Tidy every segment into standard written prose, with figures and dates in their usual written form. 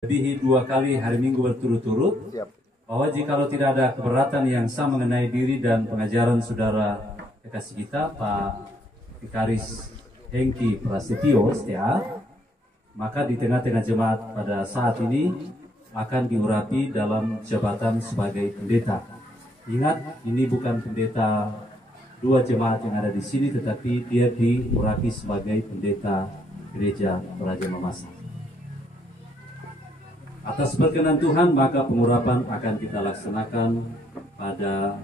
Melebihi 2 kali hari Minggu berturut-turut, bahwa jikalau tidak ada keberatan yang sah mengenai diri dan pengajaran saudara kekasih kita Pak Vikaris Hengki Prasetyo STA, maka di tengah-tengah jemaat pada saat ini akan diurapi dalam jabatan sebagai pendeta. Ingat, ini bukan pendeta 2 jemaat yang ada di sini, tetapi dia diurapi sebagai pendeta Gereja Toraja Mamasa. Atas berkenan Tuhan, maka pengurapan akan kita laksanakan pada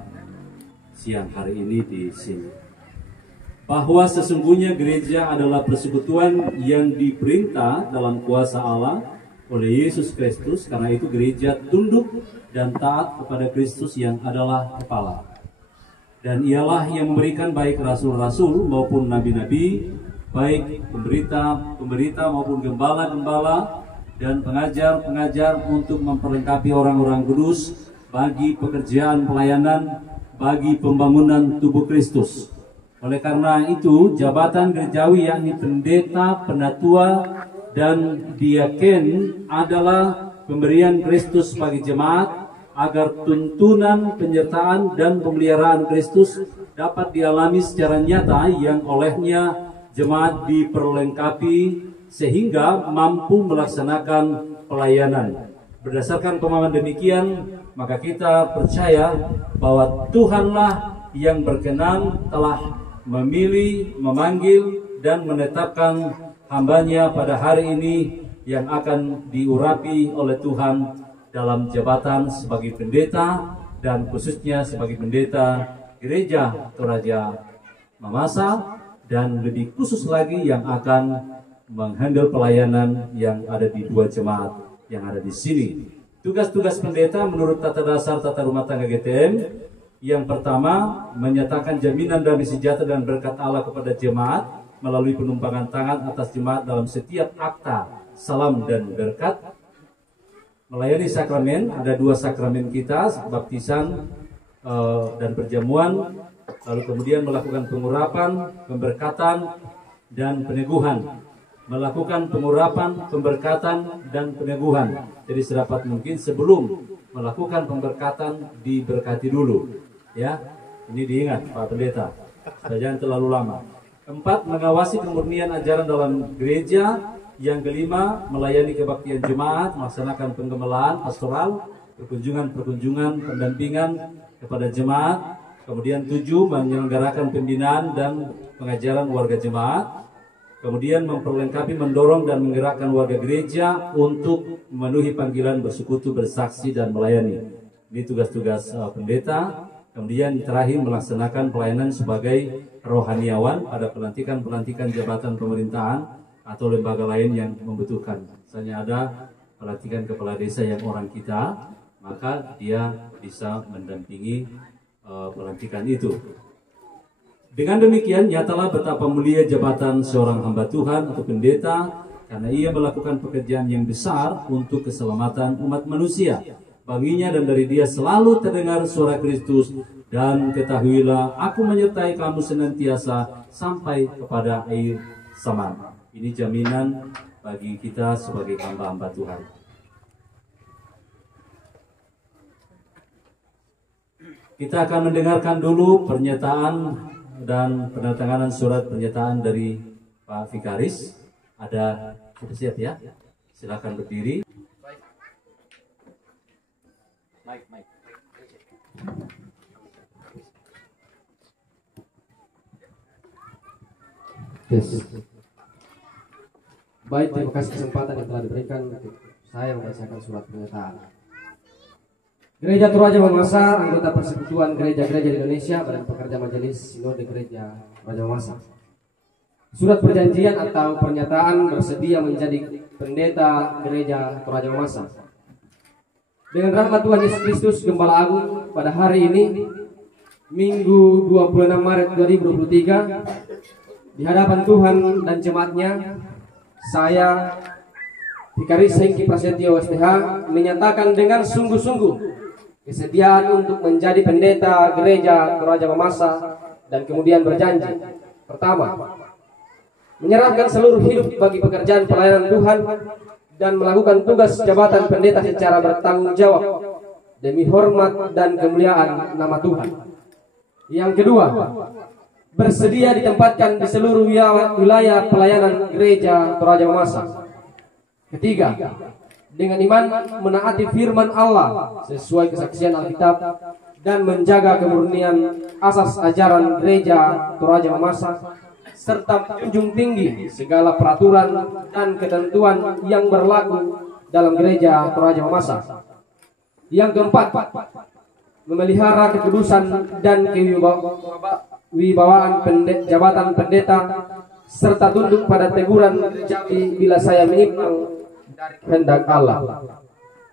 siang hari ini di sini. Bahwa sesungguhnya gereja adalah persekutuan yang diperintah dalam kuasa Allah oleh Yesus Kristus, karena itu gereja tunduk dan taat kepada Kristus yang adalah kepala. Dan ialah yang memberikan baik rasul-rasul maupun nabi-nabi, baik pemberita maupun gembala-gembala, dan pengajar-pengajar untuk memperlengkapi orang-orang kudus bagi pekerjaan pelayanan, bagi pembangunan tubuh Kristus. Oleh karena itu, jabatan gerejawi yakni pendeta, penatua, dan diaken adalah pemberian Kristus bagi jemaat agar tuntunan, penyertaan, dan pemeliharaan Kristus dapat dialami secara nyata yang olehnya jemaat diperlengkapi sehingga mampu melaksanakan pelayanan. Berdasarkan pemahaman demikian, maka kita percaya bahwa Tuhanlah yang berkenan telah memilih, memanggil, dan menetapkan hambanya pada hari ini yang akan diurapi oleh Tuhan dalam jabatan sebagai pendeta dan khususnya sebagai pendeta Gereja Toraja Mamasa, dan lebih khusus lagi yang akan menghandle pelayanan yang ada di 2 jemaat yang ada di sini. Tugas-tugas pendeta menurut tata dasar tata rumah tangga GTM, yang pertama, menyatakan jaminan damai sejahtera dan berkat Allah kepada jemaat melalui penumpangan tangan atas jemaat dalam setiap akta salam dan berkat. Melayani sakramen, ada 2 sakramen kita, baptisan dan perjamuan, lalu kemudian melakukan pengurapan, pemberkatan, dan peneguhan. Melakukan pengurapan, pemberkatan, dan peneguhan. Jadi sedapat mungkin sebelum melakukan pemberkatan diberkati dulu. Ya, ini diingat Pak Pendeta, jangan terlalu lama. 4, mengawasi kemurnian ajaran dalam gereja. Yang kelima, melayani kebaktian jemaat, melaksanakan penggemelaan, pastoral, perkunjungan-perkunjungan, pendampingan kepada jemaat. Kemudian 7, menyelenggarakan pembinaan dan pengajaran warga jemaat. Kemudian memperlengkapi, mendorong, dan menggerakkan warga gereja untuk memenuhi panggilan bersekutu, bersaksi, dan melayani. Ini tugas-tugas pendeta. Kemudian terakhir, melaksanakan pelayanan sebagai rohaniawan pada pelantikan jabatan pemerintahan atau lembaga lain yang membutuhkan. Misalnya ada pelantikan kepala desa yang orang kita, maka dia bisa mendampingi pelantikan itu. Dengan demikian, nyatalah betapa mulia jabatan seorang hamba Tuhan atau pendeta, karena ia melakukan pekerjaan yang besar untuk keselamatan umat manusia. Baginya dan dari dia selalu terdengar suara Kristus, dan ketahuilah, aku menyertai kamu senantiasa sampai kepada akhir zaman. Ini jaminan bagi kita sebagai hamba-hamba Tuhan. Kita akan mendengarkan dulu pernyataan dan penandatanganan surat pernyataan dari Pak Vikaris. Ada, sudah siap ya? Silakan berdiri. Mike. Yes. Baik, terima kasih kesempatan yang telah diberikan untuk saya membacakan surat pernyataan. Gereja Toraja Mamasa, anggota Persekutuan Gereja-Gereja di Indonesia, Badan Pekerja Majelis Sinode Gereja Toraja Mamasa. Surat perjanjian atau pernyataan bersedia menjadi pendeta Gereja Toraja Mamasa. Dengan rahmat Tuhan Yesus Kristus, Gembala Agung, pada hari ini, Minggu 26 Maret 2023, di hadapan Tuhan dan jemaatnya, saya, Vikaris Hengki Prasetyo STH, menyatakan dengan sungguh-sungguh kesediaan untuk menjadi pendeta Gereja Toraja Mamasa, dan kemudian berjanji. Pertama, menyerahkan seluruh hidup bagi pekerjaan pelayanan Tuhan dan melakukan tugas jabatan pendeta secara bertanggung jawab demi hormat dan kemuliaan nama Tuhan. Yang kedua, bersedia ditempatkan di seluruh wilayah pelayanan gereja Toraja Mamasa. Ketiga, dengan iman menaati firman Allah sesuai kesaksian Alkitab dan menjaga kemurnian asas ajaran gereja Toraja Mamasa, serta menjunjung tinggi segala peraturan dan ketentuan yang berlaku dalam gereja Toraja Mamasa. Yang keempat, memelihara kekudusan dan kewibawaan jabatan pendeta, serta tunduk pada teguran gerejawi bila saya menyimpang dari kehendak Allah.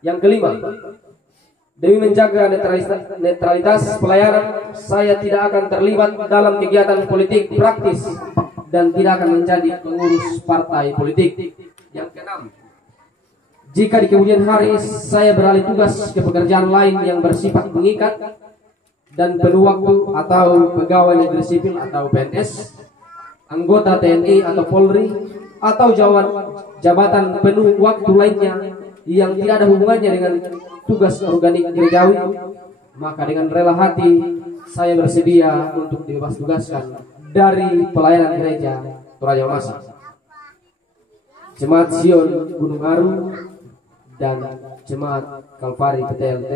Yang kelima, demi menjaga netralitas pelayanan, saya tidak akan terlibat dalam kegiatan politik praktis dan tidak akan menjadi pengurus partai politik. Yang keenam, jika di kemudian hari saya beralih tugas ke pekerjaan lain yang bersifat mengikat dan penuh waktu atau pegawai negeri sipil atau PNS, anggota TNI atau Polri, atau jabatan penuh waktu lainnya yang tidak ada hubungannya dengan tugas organik gerejawi, maka dengan rela hati saya bersedia untuk dibebas tugaskan dari pelayanan gereja Toraja Mamasa, Jemaat Sion Gunung Aru, dan Jemaat Kalvari PTLT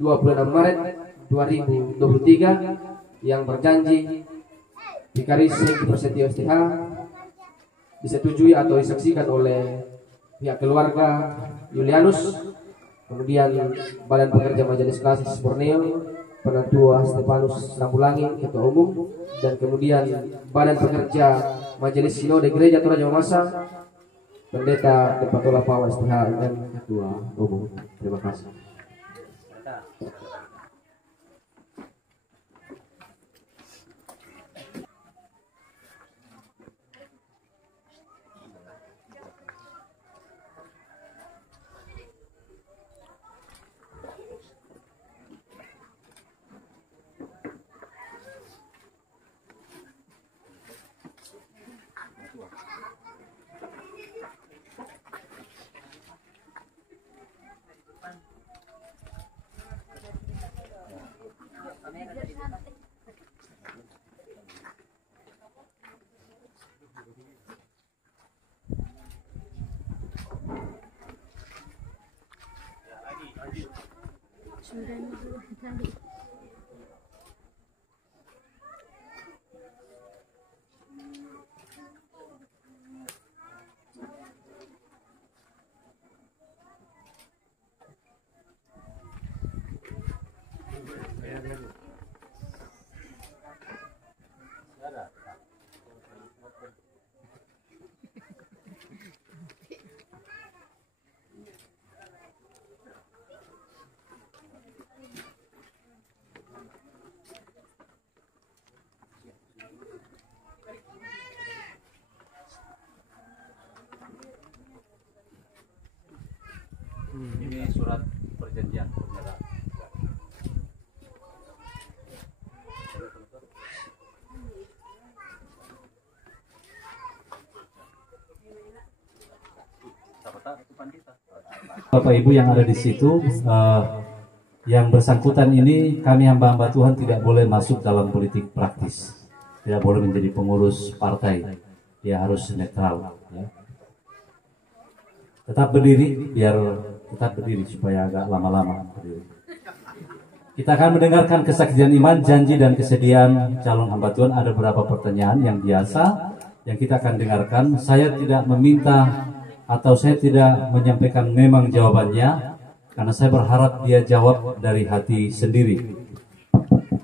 26 Maret 2023 yang berjanji Vikaris Hengki Prasetyo STH disetujui atau disaksikan oleh pihak keluarga Julianus, kemudian Badan Pekerja Majelis Klasis Borneo, Penatua Stefanus Rambulangi Ketua Umum, dan kemudian Badan Pekerja Majelis Sinode Gereja Toraja Mamasa, Pendeta Depatola Pawa STH dan Ketua Umum. Terima kasih. Ini surat perjanjian penyerah. Bapak Ibu yang ada di situ, yang bersangkutan ini kami hamba-hamba Tuhan tidak boleh masuk dalam politik praktis, tidak boleh menjadi pengurus partai, dia harus netral. Ya. Tetap berdiri, biar tetap berdiri supaya agak lama-lama berdiri. Kita akan mendengarkan kesaksian iman, janji dan kesediaan calon hamba Tuhan. Ada beberapa pertanyaan yang biasa yang kita akan dengarkan. Saya tidak meminta atau saya tidak menyampaikan memang jawabannya, karena saya berharap dia jawab dari hati sendiri.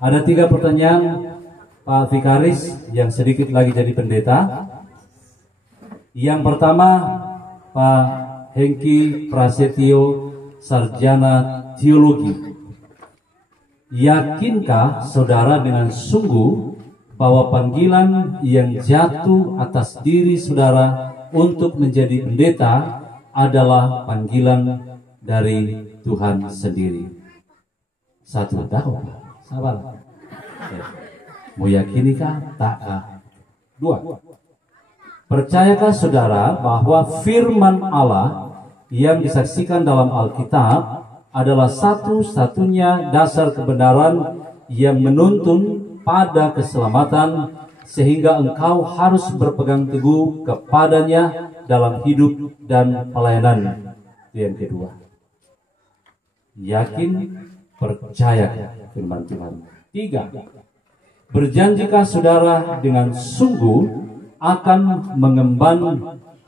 Ada 3 pertanyaan Pak Vikaris yang sedikit lagi jadi pendeta. Yang pertama, Pak Hengki Prasetyo, Sarjana Teologi. Yakinkah saudara dengan sungguh bahwa panggilan yang jatuh atas diri saudara untuk menjadi pendeta adalah panggilan dari Tuhan sendiri? 1 tahun. Sabar. Mau yakinikah? Takkah? 2. Percayakah saudara bahwa firman Allah yang disaksikan dalam Alkitab adalah satu-satunya dasar kebenaran yang menuntun pada keselamatan, sehingga engkau harus berpegang teguh kepadanya dalam hidup dan pelayanan. Yang kedua, yakin, percaya firman Tuhan. 3, berjanjikah saudara dengan sungguh akan mengemban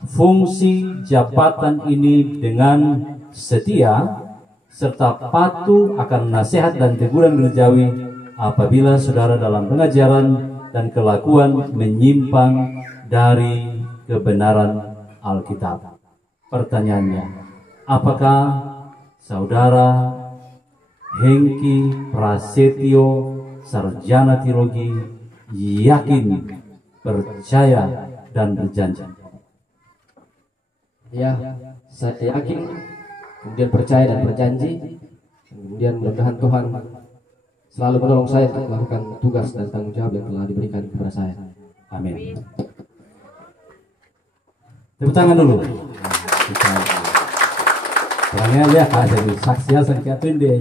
fungsi jabatan ini dengan setia, serta patuh akan nasihat dan teguran gerejawi apabila saudara dalam pengajaran dan kelakuan menyimpang dari kebenaran Alkitab. Pertanyaannya, apakah saudara Hengki Prasetyo, sarjana teologi, yakin, percaya, dan berjanji? Ya, saya yakin, kemudian percaya dan berjanji, kemudian mudah-mudahan Tuhan selalu menolong saya untuk melakukan tugas dan tanggung jawab yang telah diberikan kepada saya. Amin. Tepuk tangan dulu. Orangnya lihat jadi saksinya sengketun deh.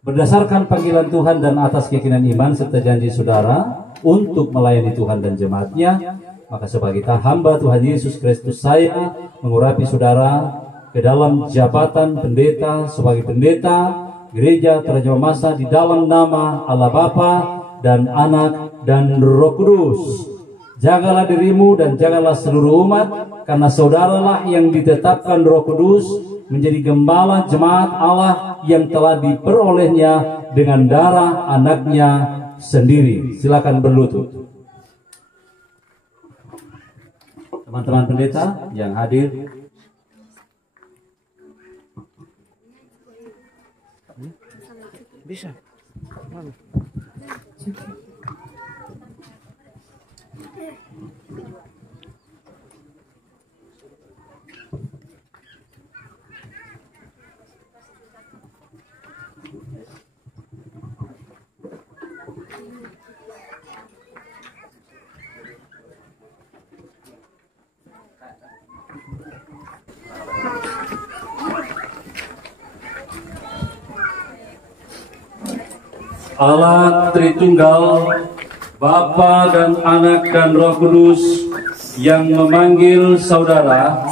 Berdasarkan panggilan Tuhan dan atas keyakinan iman serta janji saudara untuk melayani Tuhan dan jemaatnya, maka sebagai hamba Tuhan Yesus Kristus, saya mengurapi saudara ke dalam jabatan pendeta sebagai pendeta Gereja Toraja Mamasa di dalam nama Allah Bapa dan Anak dan Roh Kudus. Jagalah dirimu dan jagalah seluruh umat, karena saudaralah yang ditetapkan Roh Kudus menjadi gembala jemaat Allah yang telah diperolehnya dengan darah anaknya sendiri. Silakan berlutut. Teman-teman pendeta yang hadir, bisa. Allah Tritunggal, Bapa dan Anak dan Roh Kudus yang memanggil saudara,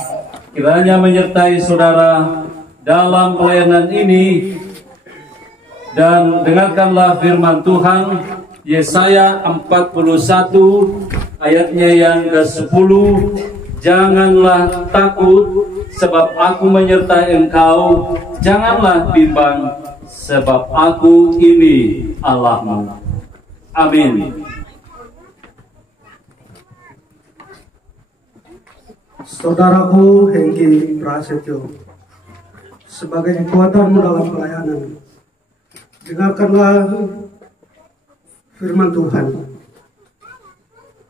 kiranya menyertai saudara dalam pelayanan ini. Dan dengarkanlah firman Tuhan, Yesaya 41 ayatnya yang ke-10. Janganlah takut, sebab aku menyertai engkau. Janganlah bimbang, sebab aku ini Allahmu. Amin. Saudaraku Hengki Prasetyo, sebagai kekuatanmu dalam pelayanan, dengarkanlah firman Tuhan.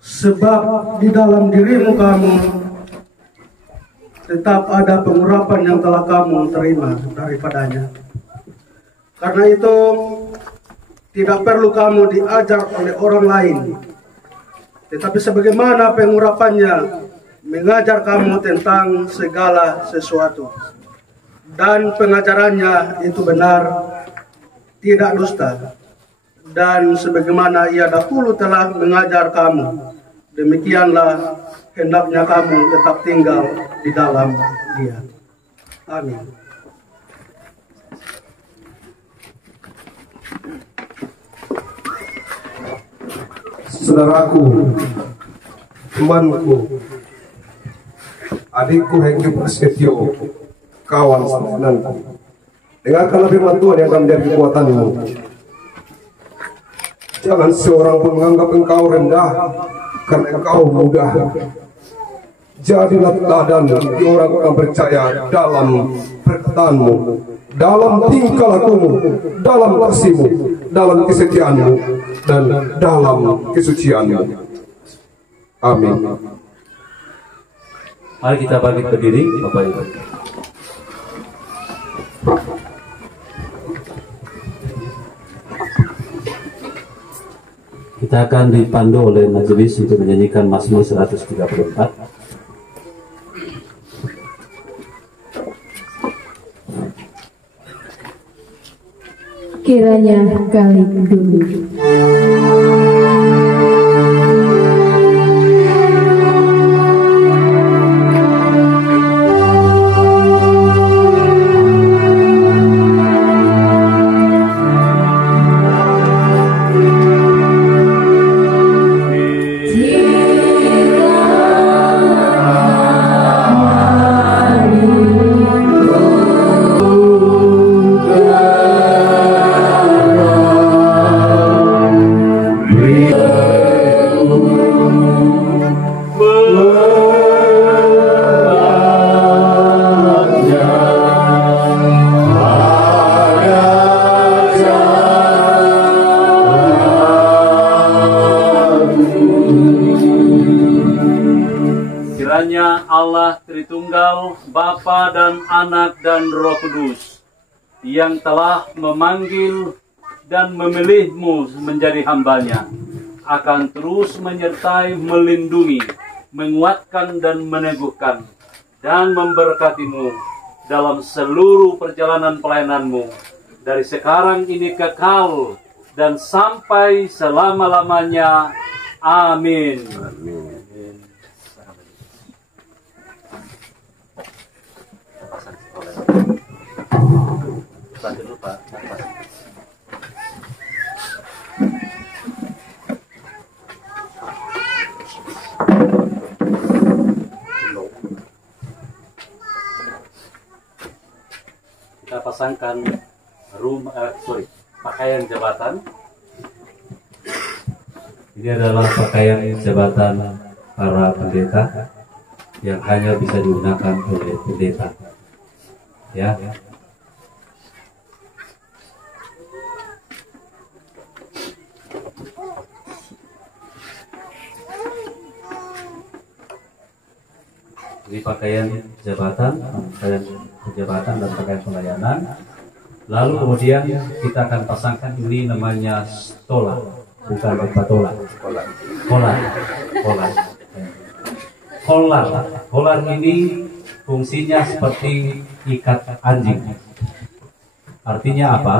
Sebab di dalam dirimu kamu tetap ada pengurapan yang telah kamu terima daripadanya. Karena itu tidak perlu kamu diajar oleh orang lain, tetapi sebagaimana pengurapannya mengajar kamu tentang segala sesuatu, dan pengajarannya itu benar, tidak dusta, dan sebagaimana ia dahulu telah mengajar kamu, demikianlah hendaknya kamu tetap tinggal di dalam Dia. Amin. Saudaraku, temanku, adikku Hengki Prasetyo, kawan semananku, dengarkanlah firman Tuhan yang akan menjadi kekuatanmu. Jangan seorang pun menganggap engkau rendah karena engkau mudah. Jadilah teladan bagi orang-orang percaya dalam perkataanmu, dalam tingkah lakumu, dalam kasihmu, dalam kesetiaanmu, dan dalam kesucianmu. Amin. Mari kita bangkit berdiri, Bapak Ibu. Kita akan dipandu oleh majelis untuk menyanyikan Mazmur 134. kiranya kali dulu. Kiranya Allah Tritunggal, Bapa dan Anak dan Roh Kudus, yang telah memanggil dan memilihmu menjadi hambanya, akan terus menyertai, melindungi, menguatkan dan meneguhkan, dan memberkatimu dalam seluruh perjalanan pelayananmu, dari sekarang ini kekal dan sampai selama-lamanya. Amin. Kita pasangkan pakaian jabatan. Ini adalah pakaian jabatan para pendeta yang hanya bisa digunakan oleh pendeta. Ya. Ini pakaian jabatan dan pakaian pelayanan. Lalu kemudian kita akan pasangkan ini namanya stola, bukan patola. Kolar ini fungsinya seperti ikat anjing. Artinya apa?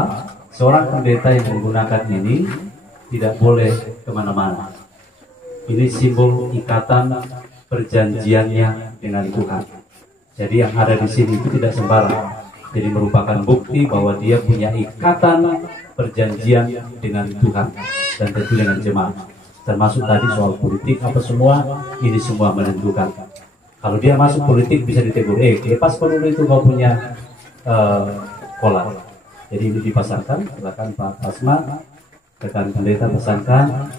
Seorang pendeta yang menggunakan ini tidak boleh kemana-mana. Ini simbol ikatan perjanjiannya dengan Tuhan. Jadi yang ada di sini itu tidak sembarang. Jadi merupakan bukti bahwa dia punya ikatan perjanjian dengan Tuhan dan tentu dengan jemaat. Termasuk tadi soal politik apa semua, ini semua menentukan. Kalau dia masuk politik bisa ditegur, lepas dulu itu kau punya kolar. Jadi ini dipasangkan, silakan Pak Asma, rekan pendeta pasangkan.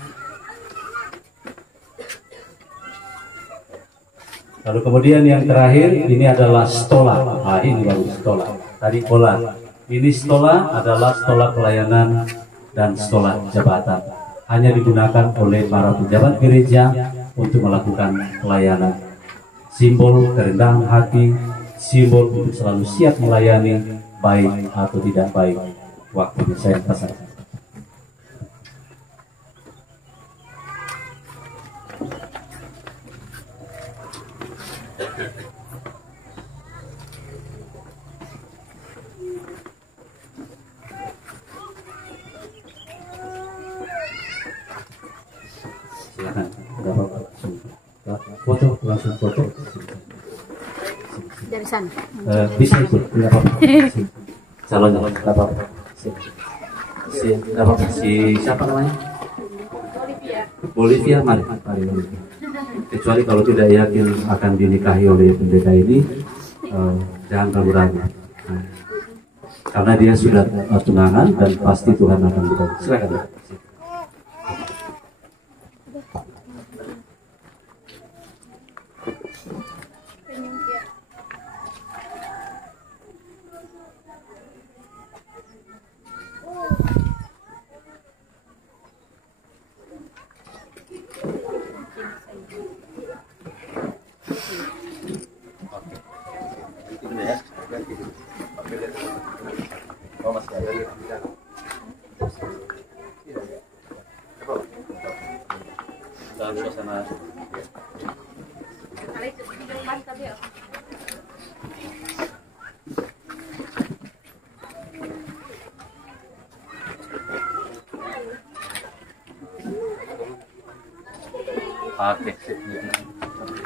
Lalu kemudian yang terakhir ini adalah stola. Nah, ini baru stola. Tadi kolar. Ini stola adalah stola pelayanan dan stola jabatan. Hanya digunakan oleh para pejabat gereja untuk melakukan pelayanan. Simbol kerendahan hati, simbol untuk selalu siap melayani, baik atau tidak baik. Waktu saya pasangkan. Silakan, foto, langsung foto. Dari sana. Bisa ikut, tidak apa-apa. Calon, tidak apa-apa. Tidak apa-apa. Siapa namanya? Olivia, mari Olivia. Kecuali kalau tidak yakin akan dinikahi oleh pendeta ini, jangan ragu-ragu. Karena dia sudah tunangan dan pasti Tuhan akan berkati. Silakan.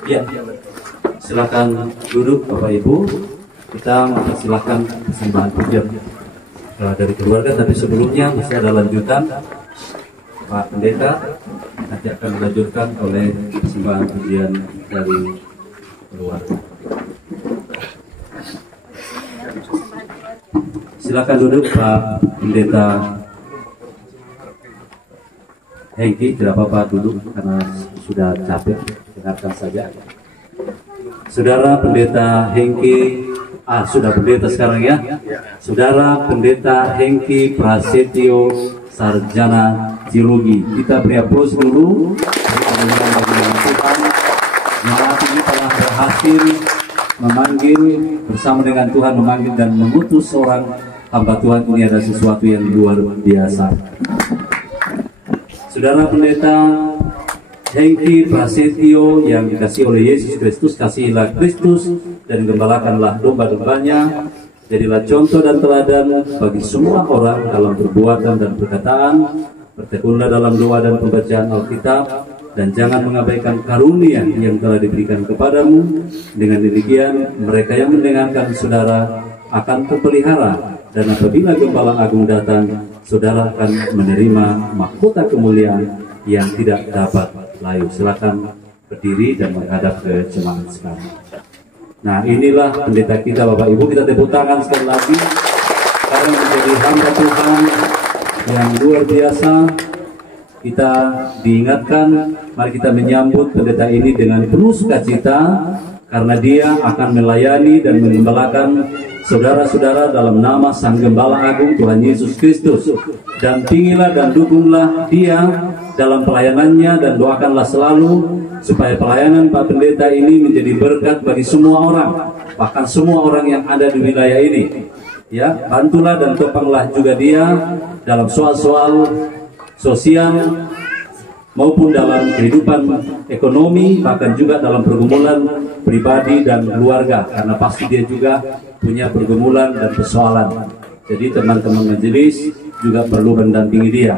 Ya, silakan duduk Bapak Ibu. Kita mempersilahkan persembahan pujian dari keluarga, tapi sebelumnya masih ada lanjutan. Pak Pendeta nanti akan dilanjutkan oleh persembahan pujian dari keluarga. Silakan duduk Pak Pendeta Hengki, tidak apa-apa duduk karena sudah capek, dengarkan saja. Saudara Pendeta Hengki, sudah pendeta sekarang ya. Saudara Pendeta Hengki Prasetyo, sarjana teologi. Kita beri aplaus dulu. Tuhan, maaf ini telah berhasil memanggil, bersama dengan Tuhan memanggil dan mengutus seorang hamba Tuhan. Ini ada sesuatu yang luar biasa. Saudara Pendeta Hengki Prasetyo yang dikasihi oleh Yesus Kristus, kasihilah Kristus dan gembalakanlah domba-dombanya. Jadilah contoh dan teladan bagi semua orang dalam perbuatan dan perkataan. Bertekunlah dalam doa dan pembacaan Alkitab, dan jangan mengabaikan karunia yang telah diberikan kepadamu. Dengan demikian mereka yang mendengarkan saudara akan terpelihara, dan apabila Gembala Agung datang, saudara akan menerima mahkota kemuliaan yang tidak dapat layu. Silakan berdiri dan menghadap ke jemaat sekarang. Nah, inilah pendeta kita Bapak Ibu. Kita tepuk tangan sekali lagi karena menjadi hamba Tuhan yang luar biasa. Kita diingatkan, mari kita menyambut pendeta ini dengan penuh sukacita, karena dia akan melayani dan mengembalakan saudara-saudara dalam nama Sang Gembala Agung Tuhan Yesus Kristus. Dampingilah dan dukunglah dia dalam pelayanannya, dan doakanlah selalu supaya pelayanan Pak Pendeta ini menjadi berkat bagi semua orang, bahkan semua orang yang ada di wilayah ini. Ya, bantulah dan topanglah juga dia dalam soal-soal sosial maupun dalam kehidupan ekonomi, bahkan juga dalam pergumulan pribadi dan keluarga, karena pasti dia juga punya pergumulan dan persoalan. Jadi teman-teman majelis juga perlu mendampingi dia.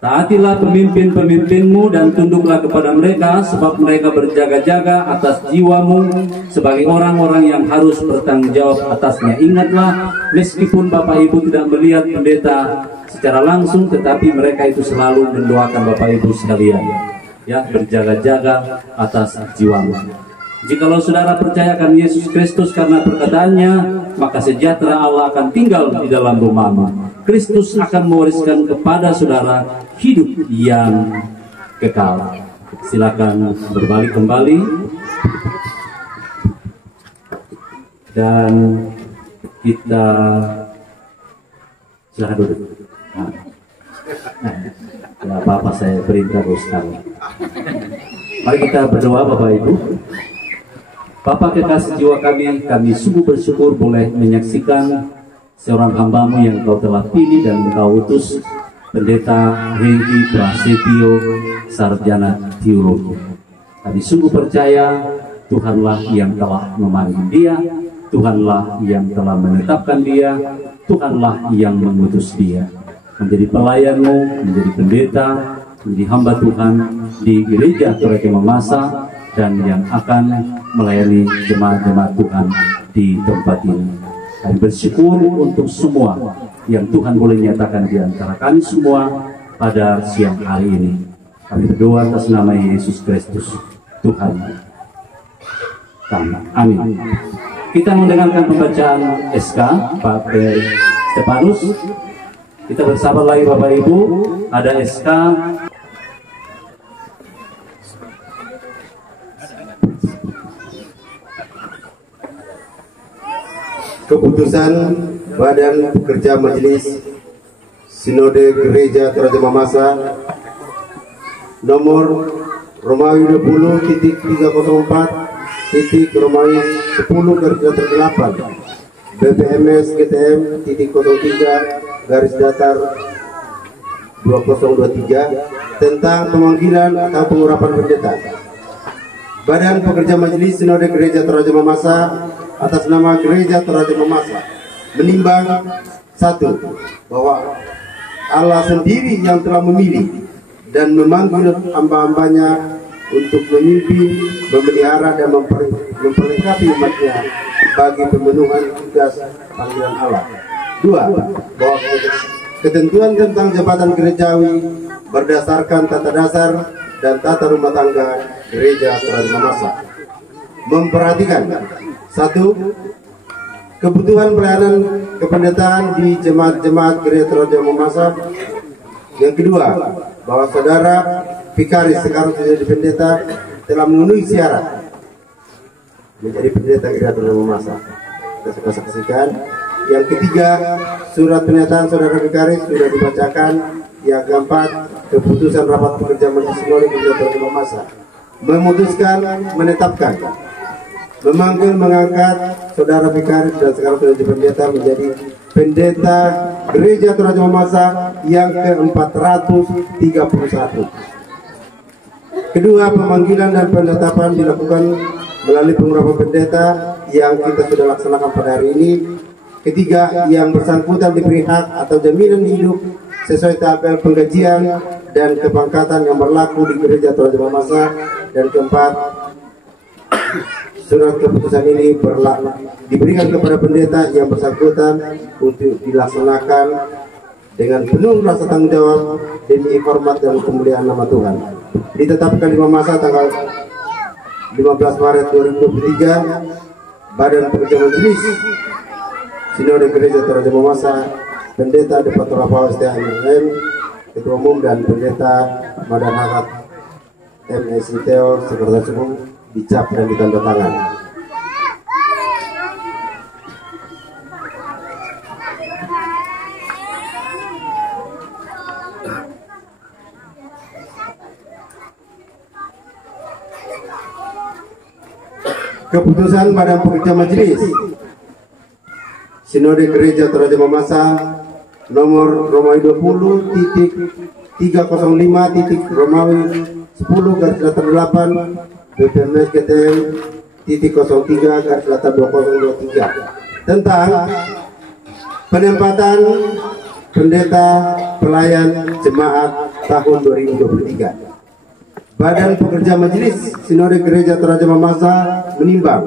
Taatilah pemimpin-pemimpinmu dan tunduklah kepada mereka, sebab mereka berjaga-jaga atas jiwamu sebagai orang-orang yang harus bertanggung jawab atasnya. Ingatlah, meskipun Bapak Ibu tidak melihat pendeta secara langsung, tetapi mereka itu selalu mendoakan Bapak Ibu sekalian, ya, berjaga-jaga atas jiwamu. Jikalau saudara percayakan Yesus Kristus karena perkataannya, maka sejahtera Allah akan tinggal di dalam rumahmu. Kristus akan mewariskan kepada saudara hidup yang kekal. Silakan berbalik kembali dan kita silakan duduk. Nah, apa-apa saya perintah sekarang. Mari kita berdoa Bapak Ibu. Bapa kekasih jiwa kami sungguh bersyukur boleh menyaksikan seorang hambamu yang Kau telah pilih dan Kau utus, Pendeta Hengki Prasetyo, sarjana teologi. Kami sungguh percaya Tuhanlah yang telah memanggil dia, Tuhanlah yang telah menetapkan dia, Tuhanlah yang mengutus dia menjadi pelayan-Mu, menjadi pendeta, menjadi hamba Tuhan di gereja Toraja Mamasa, dan yang akan melayani jemaat-jemaat Tuhan di tempat ini. Kami bersyukur untuk semua yang Tuhan boleh nyatakan di antara kami semua pada siang hari ini. Kami berdoa atas nama Yesus Kristus, Tuhan kami. Amin. Kita mendengarkan pembacaan SK Pak Stefanus. Kita bersabar lagi Bapak Ibu. Ada SK Keputusan Badan Pekerja Majelis Sinode Gereja Toraja Mamasa nomor Romawi 20.304 Romawi 10/8 BPMS GTM .03 garis datar 2023 tentang pemanggilan atau pengurapan pendeta. Badan Pekerja Majelis Sinode Gereja Toraja Mamasa atas nama Gereja Toraja Mamasa menimbang, 1, bahwa Allah sendiri yang telah memilih dan memanggil hamba-hambanya untuk memimpin, memelihara dan memperlengkapi umatnya bagi pemenuhan tugas panggilan Allah. 2. Bahwa ketentuan tentang jabatan gerejawi berdasarkan tata dasar dan tata rumah tangga Gereja Toraja Mamasa. Memperhatikan 1. Kebutuhan pelayanan kependetaan di jemaat-jemaat Gereja Toraja Mamasa. Yang kedua, bahwa saudara Vikaris sekarang menjadi pendeta telah memenuhi syarat menjadi pendeta Gereja Toraja Mamasa. Kita saksikan. Yang ketiga, surat pernyataan saudara Vikaris sudah dibacakan. Yang keempat, keputusan rapat pekerja Majelis Sinode Gereja Toraja Mamasa memutuskan, menetapkan, memanggil, mengangkat saudara Vikaris dan sekarang sudah pendeta menjadi pendeta Gereja Toraja Mamasa yang ke-431. Kedua, pemanggilan dan penetapan dilakukan melalui pengurapan pendeta yang kita sudah laksanakan pada hari ini. Ketiga, yang bersangkutan diberi hak atau jaminan hidup sesuai tabel penggajian dan kepangkatan yang berlaku di Gereja Toraja Mamasa. Dan keempat, surat keputusan ini diberikan kepada pendeta yang bersangkutan untuk dilaksanakan dengan penuh rasa tanggung jawab demi hormat dan kemuliaan nama Tuhan. Ditetapkan di Mamasa tanggal 15 Maret 2023, Badan Pekerja Majelis Sinode Gereja Toraja Mamasa, Pendeta Depator Paus THMM, Ketua Umum dan Pendeta Madan Hangat M.S. Teo, Sekretaris Umum, dicap dan ditandatangan. Keputusan Badan Pekerja Majelis Sinode Gereja Toraja Mamasa nomor Romawi 20.305 Romawi 10/8 BPMS KTM .03/2023 tentang penempatan pendeta pelayan jemaat tahun 2023. Badan Pekerja Majelis Sinode Gereja Toraja Mamasa menimbang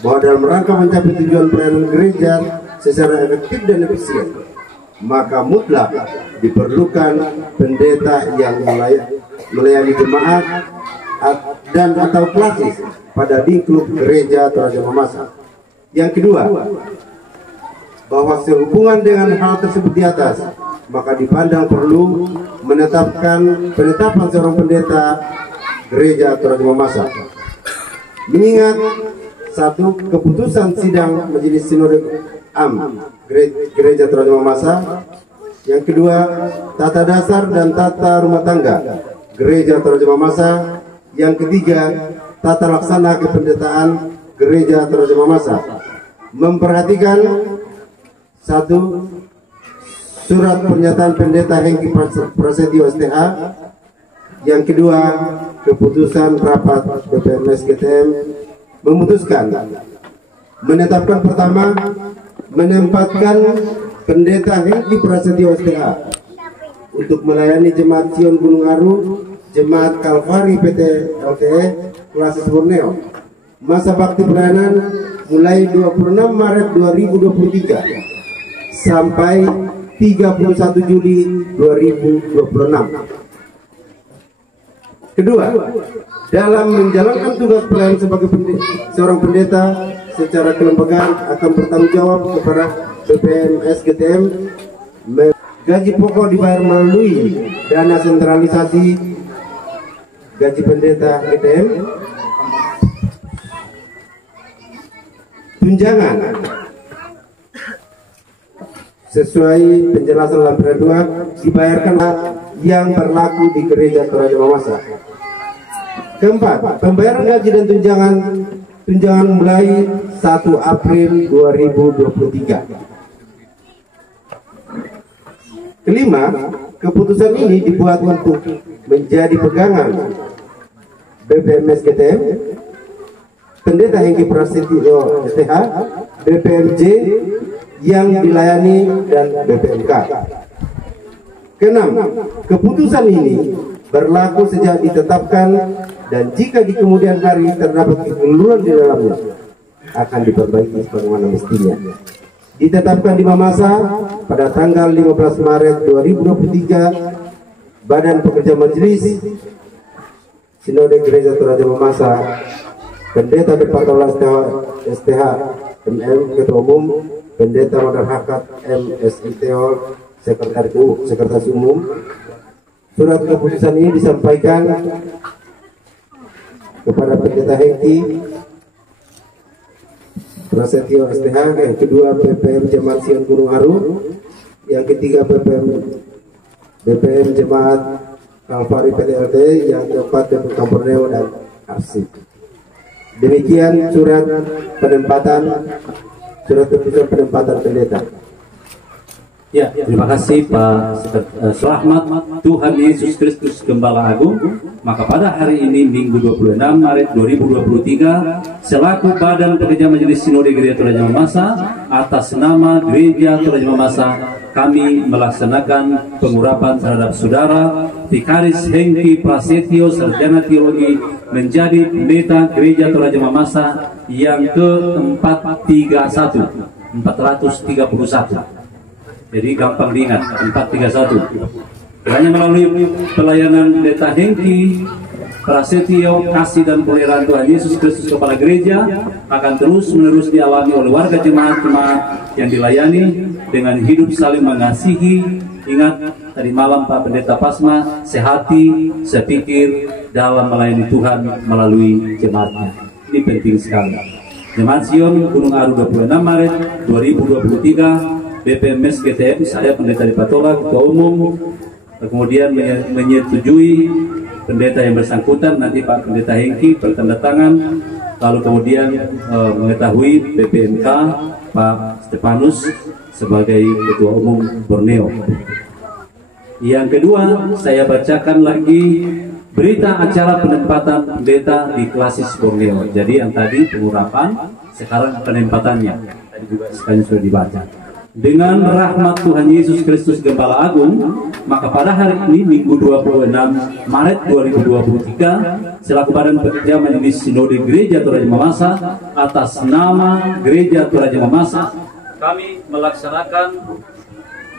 bahwa dalam rangka mencapai tujuan pelayanan gereja secara efektif dan efisien, maka mutlak diperlukan pendeta yang melayani jemaat dan atau klasis pada lingkup Gereja Toraja Mamasa. Yang kedua, bahwa sehubungan dengan hal tersebut di atas, maka dipandang perlu penetapan seorang pendeta Gereja Toraja Mamasa. Mengingat 1. Keputusan sidang Majelis Sinode AM Gereja Toraja Mamasa. Yang kedua, tata dasar dan tata rumah tangga Gereja Toraja Mamasa. Yang ketiga, tata laksana kependetaan Gereja Toraja Mamasa. Memperhatikan 1. Surat pernyataan pendeta Hengki Prasetyo STH. Yang kedua, keputusan rapat BPMS GTM memutuskan menetapkan pertama, menempatkan pendeta Hengki Prasetyo STH untuk melayani jemaat Sion Gunung Aru, jemaat Kalvari PT LTE Klasis Borneo. Masa bakti pelayanan mulai 26 Maret 2023 sampai 31 Juli 2026. Kedua, dalam menjalankan tugas pelayanan sebagai seorang pendeta secara kelembagaan akan bertanggung jawab kepada BPMS GTM. Gaji pokok dibayar melalui dana sentralisasi gaji pendeta GTM. Tunjangan sesuai penjelasan lampiran 2 dibayarkan yang berlaku di Gereja Toraja Mamasa. Keempat, pembayaran gaji dan tunjangan mulai 1 April 2023. Kelima, keputusan ini dibuat untuk menjadi pegangan BPMS GTM, Pendeta Hengki Prasetyo STH, BPMJ yang dilayani dan BPMK. Keenam, keputusan ini berlaku sejak ditetapkan dan jika di kemudian hari terdapat kekeliruan di dalamnya akan diperbaiki sebagaimana mestinya. Ditetapkan di Mamasa pada tanggal 15 Maret 2023, Badan Pekerja Majelis Sinode Gereja Toraja Mamasa, Pendeta Berpatola STH MM Ketua Umum, Pendeta Modal Hakat MSI Teol Sekretaris Umum. Surat keputusan ini disampaikan kepada Pendeta Hengki Prasetyo STH, yang kedua BPM Jemaat Sion Gunung Aru, yang ketiga BPM Jemaat Kalvari PTLT, yang keempat BPM Kampurneo dan Arsip. Demikian surat keputusan penempatan pendeta. Ya, terima kasih Pak Selamat. Tuhan Yesus Kristus Gembala Agung. Maka pada hari ini Minggu 26 Maret 2023, selaku Badan Pekerja Majelis Sinode Gereja Toraja Mamasa, atas nama Gereja Toraja Mamasa, kami melaksanakan pengurapan terhadap Saudara Vikaris Hengki Prasetyo, Sarjana Teologi, menjadi pendeta Gereja Toraja Mamasa yang ke-431. Jadi gampang diingat, 431. Hanya melalui pelayanan Pendeta Hengki Prasetyo, kasih dan peliharaan Tuhan Yesus Kristus kepada gereja akan terus-menerus dialami oleh warga jemaat-jemaat yang dilayani dengan hidup saling mengasihi. Ingat, tadi malam Pak Pendeta Pasma, sehati, sepikir dalam melayani Tuhan melalui jemaatnya. Ini penting sekali. Jemaat Sion Gunung Aru 26 Maret 2023, BPMS GTM, saya Pendeta Dipatola, Ketua Umum, kemudian menyetujui pendeta yang bersangkutan, nanti Pak Pendeta Hengki bertanda tangan, lalu kemudian mengetahui BPMK Pak Stefanus sebagai Ketua Umum Borneo. Yang kedua, saya bacakan lagi berita acara penempatan pendeta di Klasis Borneo. Jadi yang tadi pengurapan, sekarang penempatannya. Tadi juga sekali sudah dibaca. Dengan rahmat Tuhan Yesus Kristus Gembala Agung, maka pada hari ini Minggu 26 Maret 2023, selaku Badan Pekerja Majelis Sinode Gereja Toraja Mamasa, atas nama Gereja Toraja Mamasa, kami melaksanakan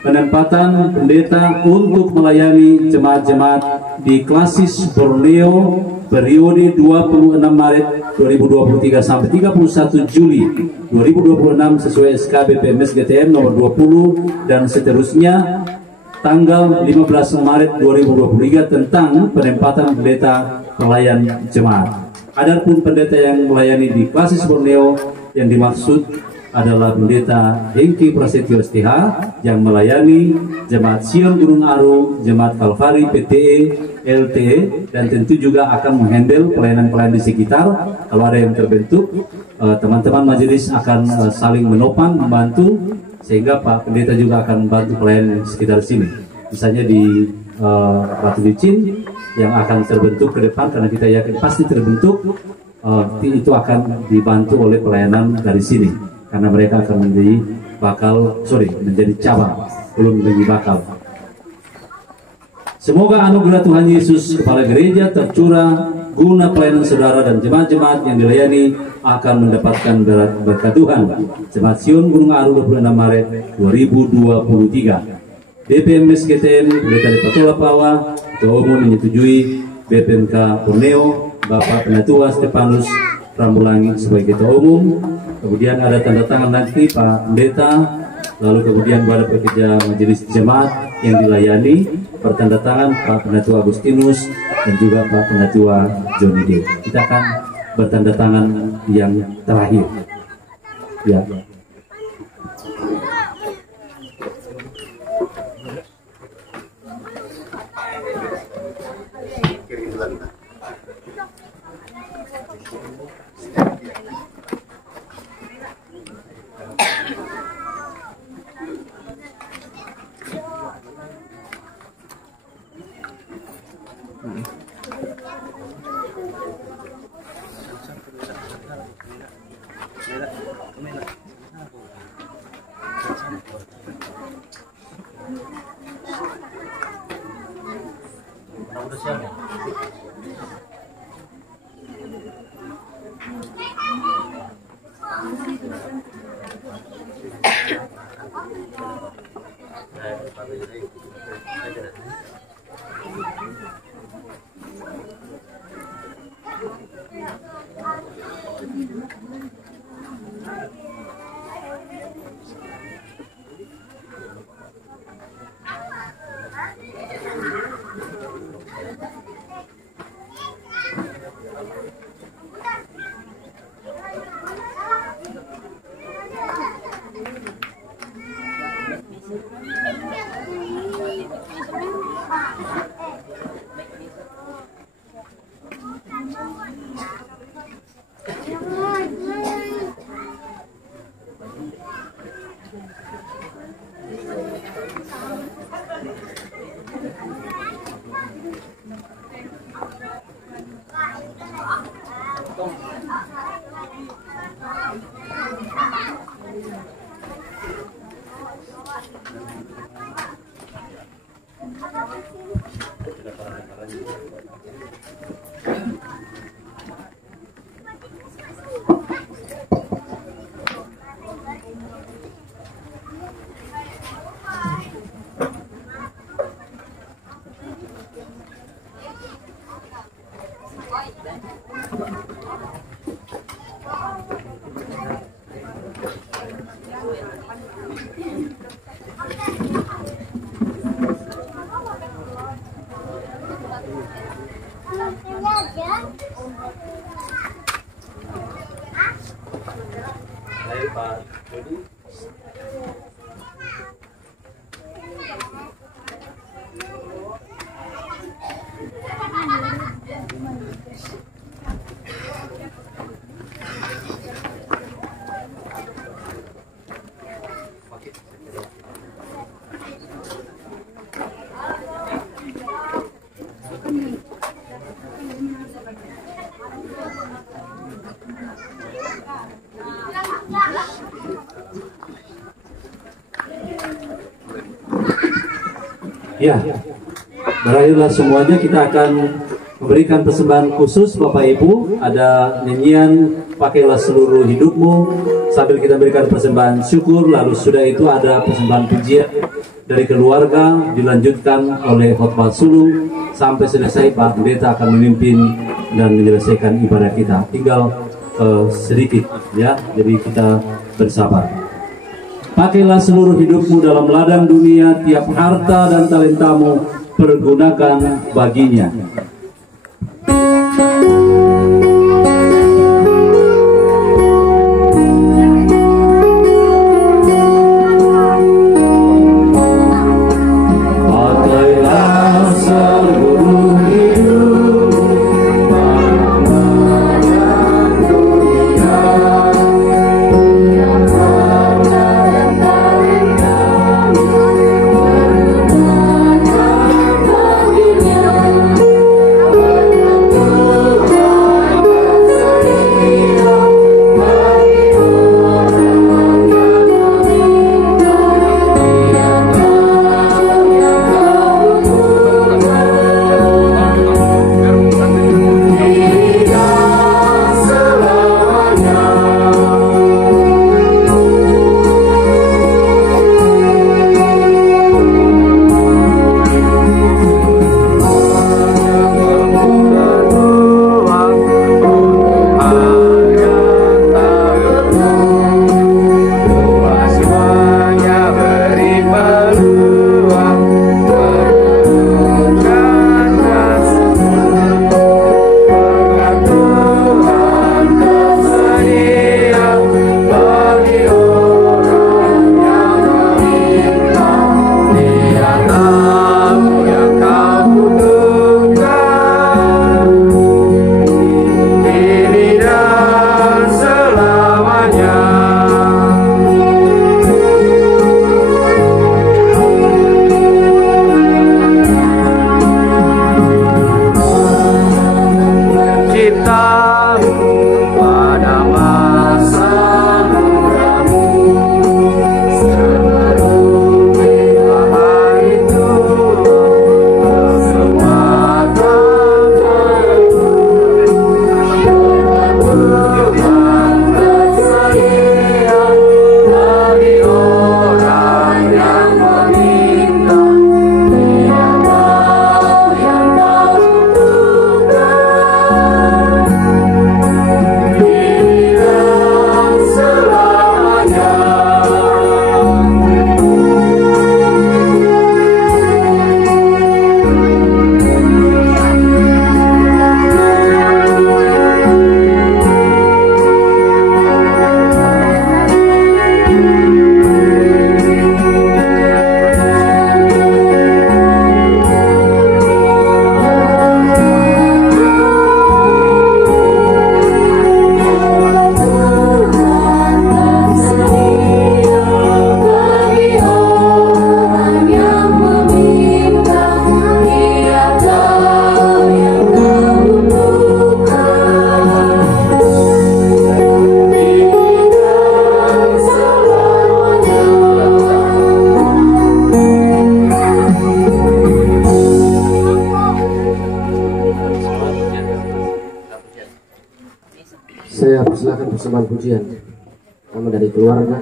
penempatan pendeta untuk melayani jemaat-jemaat di Klasis Borneo periode 26 Maret 2023 sampai 31 Juli 2026 sesuai SK BPMS GTM nomor 20 dan seterusnya tanggal 15 Maret 2023 tentang penempatan pendeta pelayan jemaat. Adapun pendeta yang melayani di Klasis Borneo yang dimaksud adalah Pendeta Hengki Prasetyo STH yang melayani Jemaat Sion Gunung Aru, Jemaat Kalvari PTE, LTE, dan tentu juga akan menghandle pelayanan-pelayanan di sekitar. Kalau ada yang terbentuk, teman-teman majelis akan saling menopang, membantu, sehingga Pak Pendeta juga akan membantu pelayanan di sekitar sini. Misalnya di Batu Licin yang akan terbentuk ke depan, karena kita yakin pasti terbentuk, itu akan dibantu oleh pelayanan dari sini. Karena mereka akan menjadi cabang, belum menjadi bakal. Semoga anugerah Tuhan Yesus kepada gereja tercurah guna pelayanan saudara dan jemaat-jemaat yang dilayani akan mendapatkan berkat Tuhan. Jemaat Sion Gunung Aru 26 Maret 2023. BPMS GTM Pendeta Dipatola Pawa, Ketua Umum menyetujui BPMK Borneo Bapak Penatua Stefanus Rambulangi sebagai Ketua Umum. Kemudian ada tanda tangan nanti Pak Pendeta, lalu kemudian Badan Pekerja Majelis Jemaat yang dilayani bertanda tangan Pak Penatua Agustinus dan juga Pak Penatua Johnny D. Kita akan bertanda tangan yang terakhir. Ya. Ya, berakhirlah semuanya. Kita akan memberikan persembahan khusus Bapak Ibu. Ada nyanyian Pakailah Seluruh Hidupmu sambil kita berikan persembahan syukur. Lalu sudah itu ada persembahan pujian dari keluarga, dilanjutkan oleh khotbah sulung sampai selesai. Pak Pendeta akan memimpin dan menyelesaikan ibadah kita. Tinggal sedikit ya, jadi kita bersabar. Pakailah seluruh hidupmu dalam ladang dunia, tiap harta dan talentamu pergunakan baginya. Pakailah seluruh hidupmu silakan persembahan pujian pertama dari keluarga.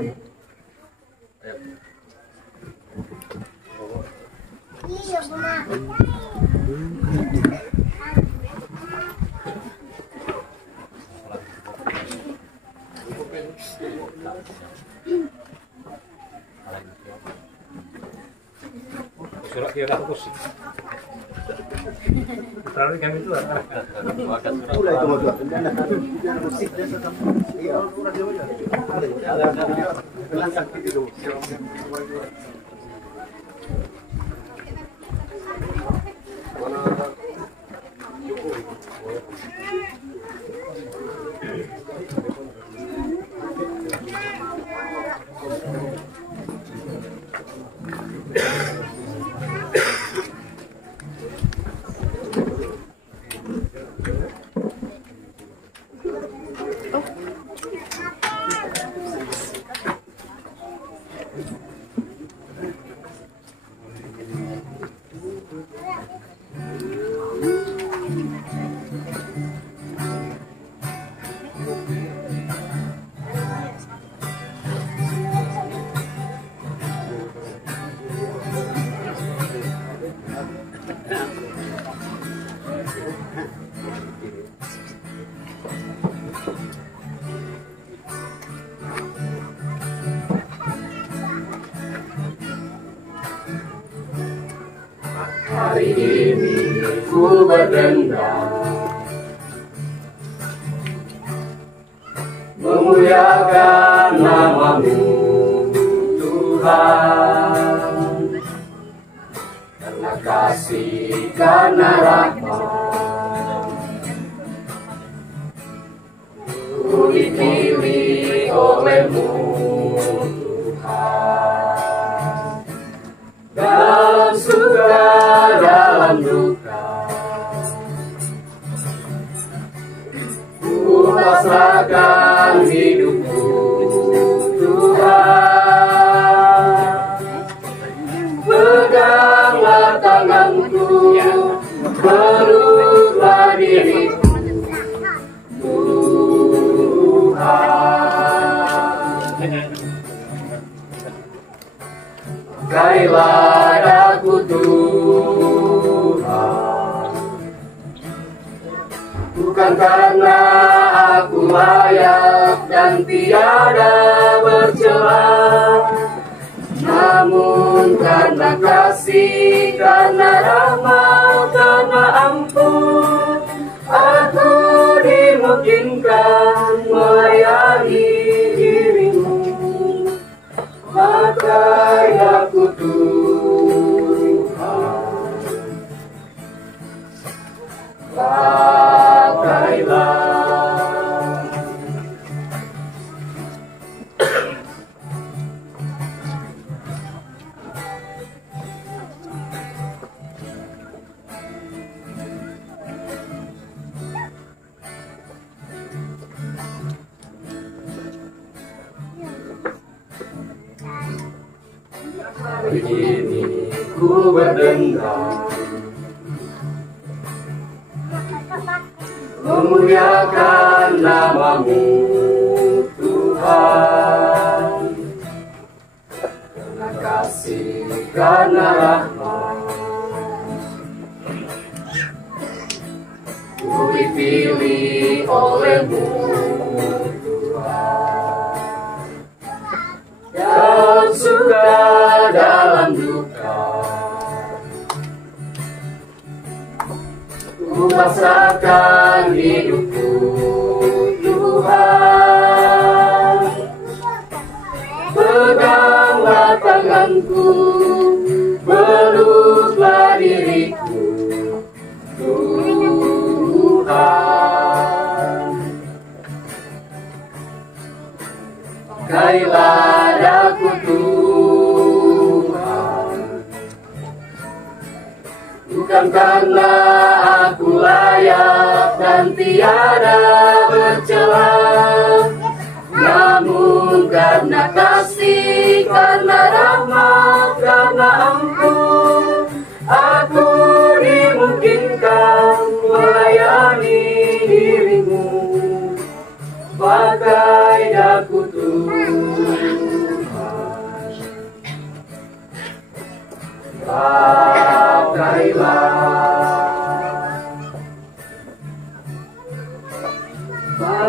Hari ini ku berdendam memuliakan nama-Mu Tuhan, karena kasih, karena rahmat ku dipilih oleh-Mu Tuhan, dalam suka dalam duka ku pasrahkan hidupku Tuhan, peganglah tanganku, peluklah diriku Tuhan, pakailah daku Tuhan, bukan karena aku layak dan tiada bercela, namun karena kasih, karena rahmat, karena ampun, aku dimungkinkan melayani dirimu. Pakai aku Tuhan, pakailah. Hari ini ku berdendam memuliakan nama-Mu Tuhan, karena kasih, karena rahmat ku dipilih oleh-Mu Tuhan, dalam suka dalam duka ku pasrahkan hidupku Tuhan, peganglah tanganku, peluklah diriku Tuhan, pakailah daku Tuhan, bukan karena aku layak dan tiada bercela, namun karena kasih, karena rahmat, karena ampun, aku dimungkinkan melayani dirimu. Maka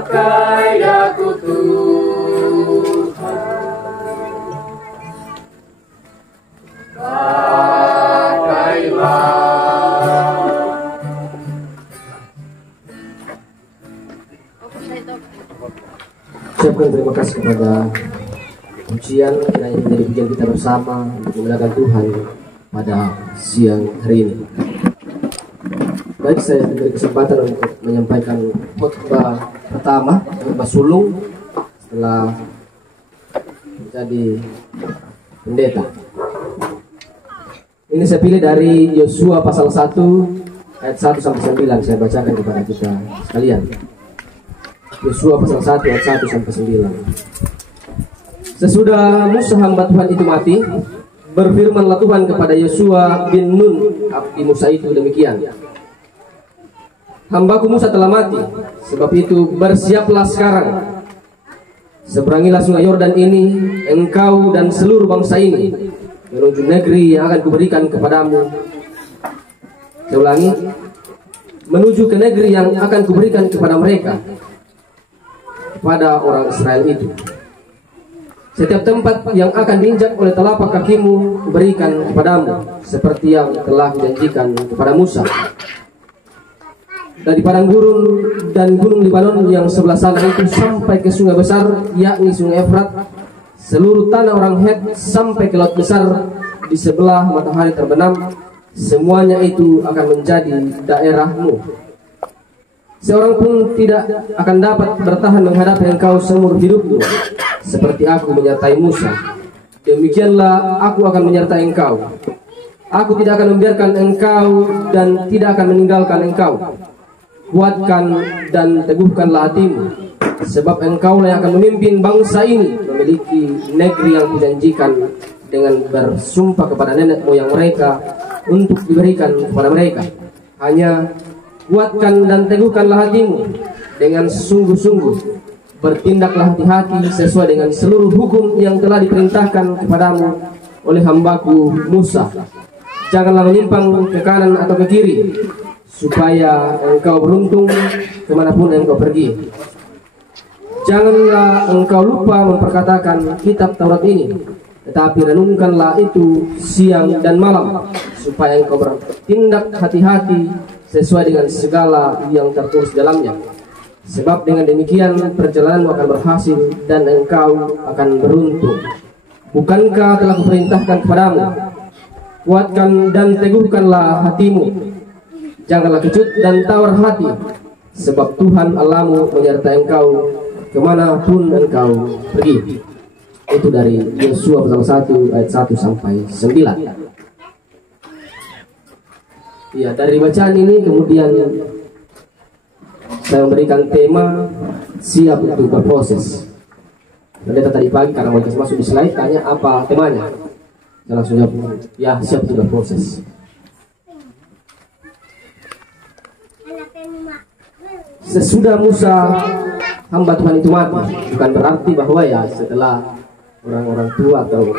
pakai aku Tuhan, pakailah. Ucapkan terima kasih kepada pujian, kiranya menjadi pujian kita bersama untuk memuliakan Tuhan pada siang hari ini. Baik, saya diberi kesempatan untuk menyampaikan khotbah pertama, khotbah sulung setelah menjadi pendeta. Ini saya pilih dari Yosua pasal 1 ayat 1 sampai 9. Saya bacakan kepada kita sekalian. Yosua pasal 1 ayat 1 sampai 9. Sesudah Musa hamba Tuhan itu mati, berfirmanlah Tuhan kepada Yosua bin Nun abdi Musa itu demikian: Hambaku Musa telah mati, sebab itu bersiaplah sekarang. Seberangilah sungai Yordan ini, engkau dan seluruh bangsa ini, menuju negeri yang akan kuberikan kepadamu. Saya ulangi, menuju ke negeri yang akan kuberikan kepada mereka, kepada orang Israel itu. Setiap tempat yang akan diinjak oleh telapak kakimu kuberikan kepadamu, seperti yang telah dijanjikan kepada Musa. Dari padang gurun dan gunung Libanon yang sebelah sana itu sampai ke sungai besar, yakni sungai Efrat, seluruh tanah orang Het sampai ke laut besar di sebelah matahari terbenam, semuanya itu akan menjadi daerahmu. Seorang pun tidak akan dapat bertahan menghadapi engkau seumur hidupmu, seperti aku menyertai Musa. Demikianlah aku akan menyertai engkau. Aku tidak akan membiarkan engkau dan tidak akan meninggalkan engkau. Kuatkan dan teguhkanlah hatimu, sebab engkaulah yang akan memimpin bangsa ini memiliki negeri yang kujanjikan dengan bersumpah kepada nenek moyang mereka untuk diberikan kepada mereka. Hanya kuatkan dan teguhkanlah hatimu dengan sungguh-sungguh. Bertindaklah hati-hati sesuai dengan seluruh hukum yang telah diperintahkan kepadamu oleh hambaku Musa. Janganlah menyimpang ke kanan atau ke kiri, supaya engkau beruntung kemanapun engkau pergi. Janganlah engkau lupa memperkatakan kitab Taurat ini, tetapi renungkanlah itu siang dan malam, supaya engkau bertindak hati-hati sesuai dengan segala yang tertulis dalamnya. Sebab dengan demikian perjalananmu akan berhasil dan engkau akan beruntung. Bukankah telah kuperintahkan kepadamu, kuatkan dan teguhkanlah hatimu, janganlah kecut dan tawar hati, sebab Tuhan Allahmu menyertai engkau kemanapun engkau pergi. Itu dari Yosua pasal 1 ayat 1 sampai 9. Ya, dari bacaan ini kemudian saya memberikan tema siap untuk berproses. Pendeta tadi pagi karena mau masuk di slide tanya apa temanya, saya langsung jawab ya, siap untuk berproses. Sesudah Musa hamba Tuhan itu mati, bukan berarti bahwa ya setelah orang-orang tua atau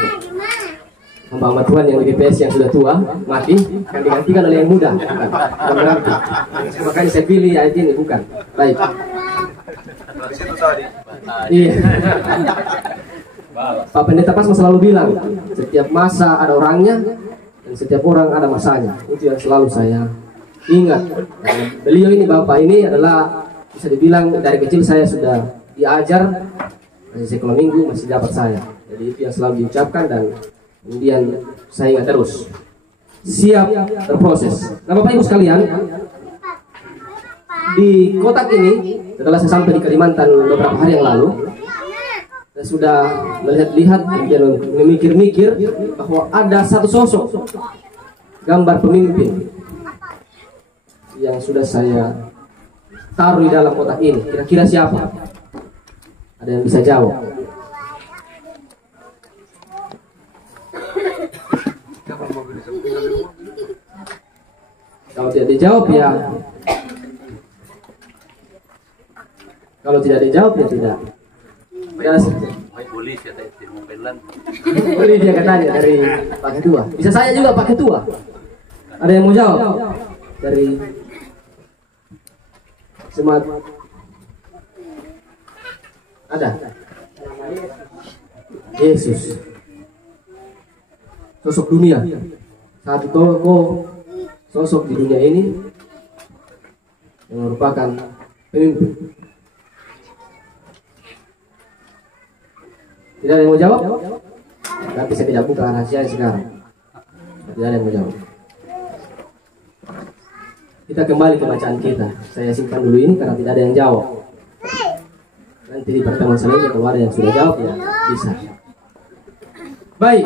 hamba Tuhan yang lebih BPS yang sudah tua mati akan digantikan oleh yang muda, bukan berarti. Makanya saya pilih ayat ini, bukan. Baik. Iya. Pak Pendeta Pasma selalu bilang setiap masa ada orangnya dan setiap orang ada masanya. Itu yang selalu saya ingat. Beliau ini, bapak ini adalah bisa dibilang dari kecil saya sudah diajar, masih sekolah minggu masih dapat saya. Jadi itu yang selalu diucapkan dan kemudian saya ingat terus. Siap berproses. Nah, Bapak Ibu sekalian, di kotak ini setelah saya sampai di Kalimantan beberapa hari yang lalu, saya sudah melihat-lihat dan memikir-mikir bahwa ada satu sosok gambar pemimpin yang sudah saya taruh di dalam kotak ini. Kira-kira siapa? Ada yang bisa jawab? Kalau tidak dijawab ya, kalau tidak dijawab ya tidak. polisi atau itu mobilan. Ini dia katanya dari Pak Ketua. Bisa saya juga Pak Ketua. Ada yang mau jawab dari Semat? Ada. Yesus, sosok dunia, satu tokoh sosok di dunia ini yang merupakan pemimpin. Tidak ada yang mau jawab? Tapi saya tidak buka rahasia sekarang. Tidak ada yang mau jawab. Kita kembali ke bacaan kita. Saya simpan dulu ini karena tidak ada yang jawab. Nanti di pertemuan selanjutnya kalau ada yang sudah jawab ya bisa. Baik.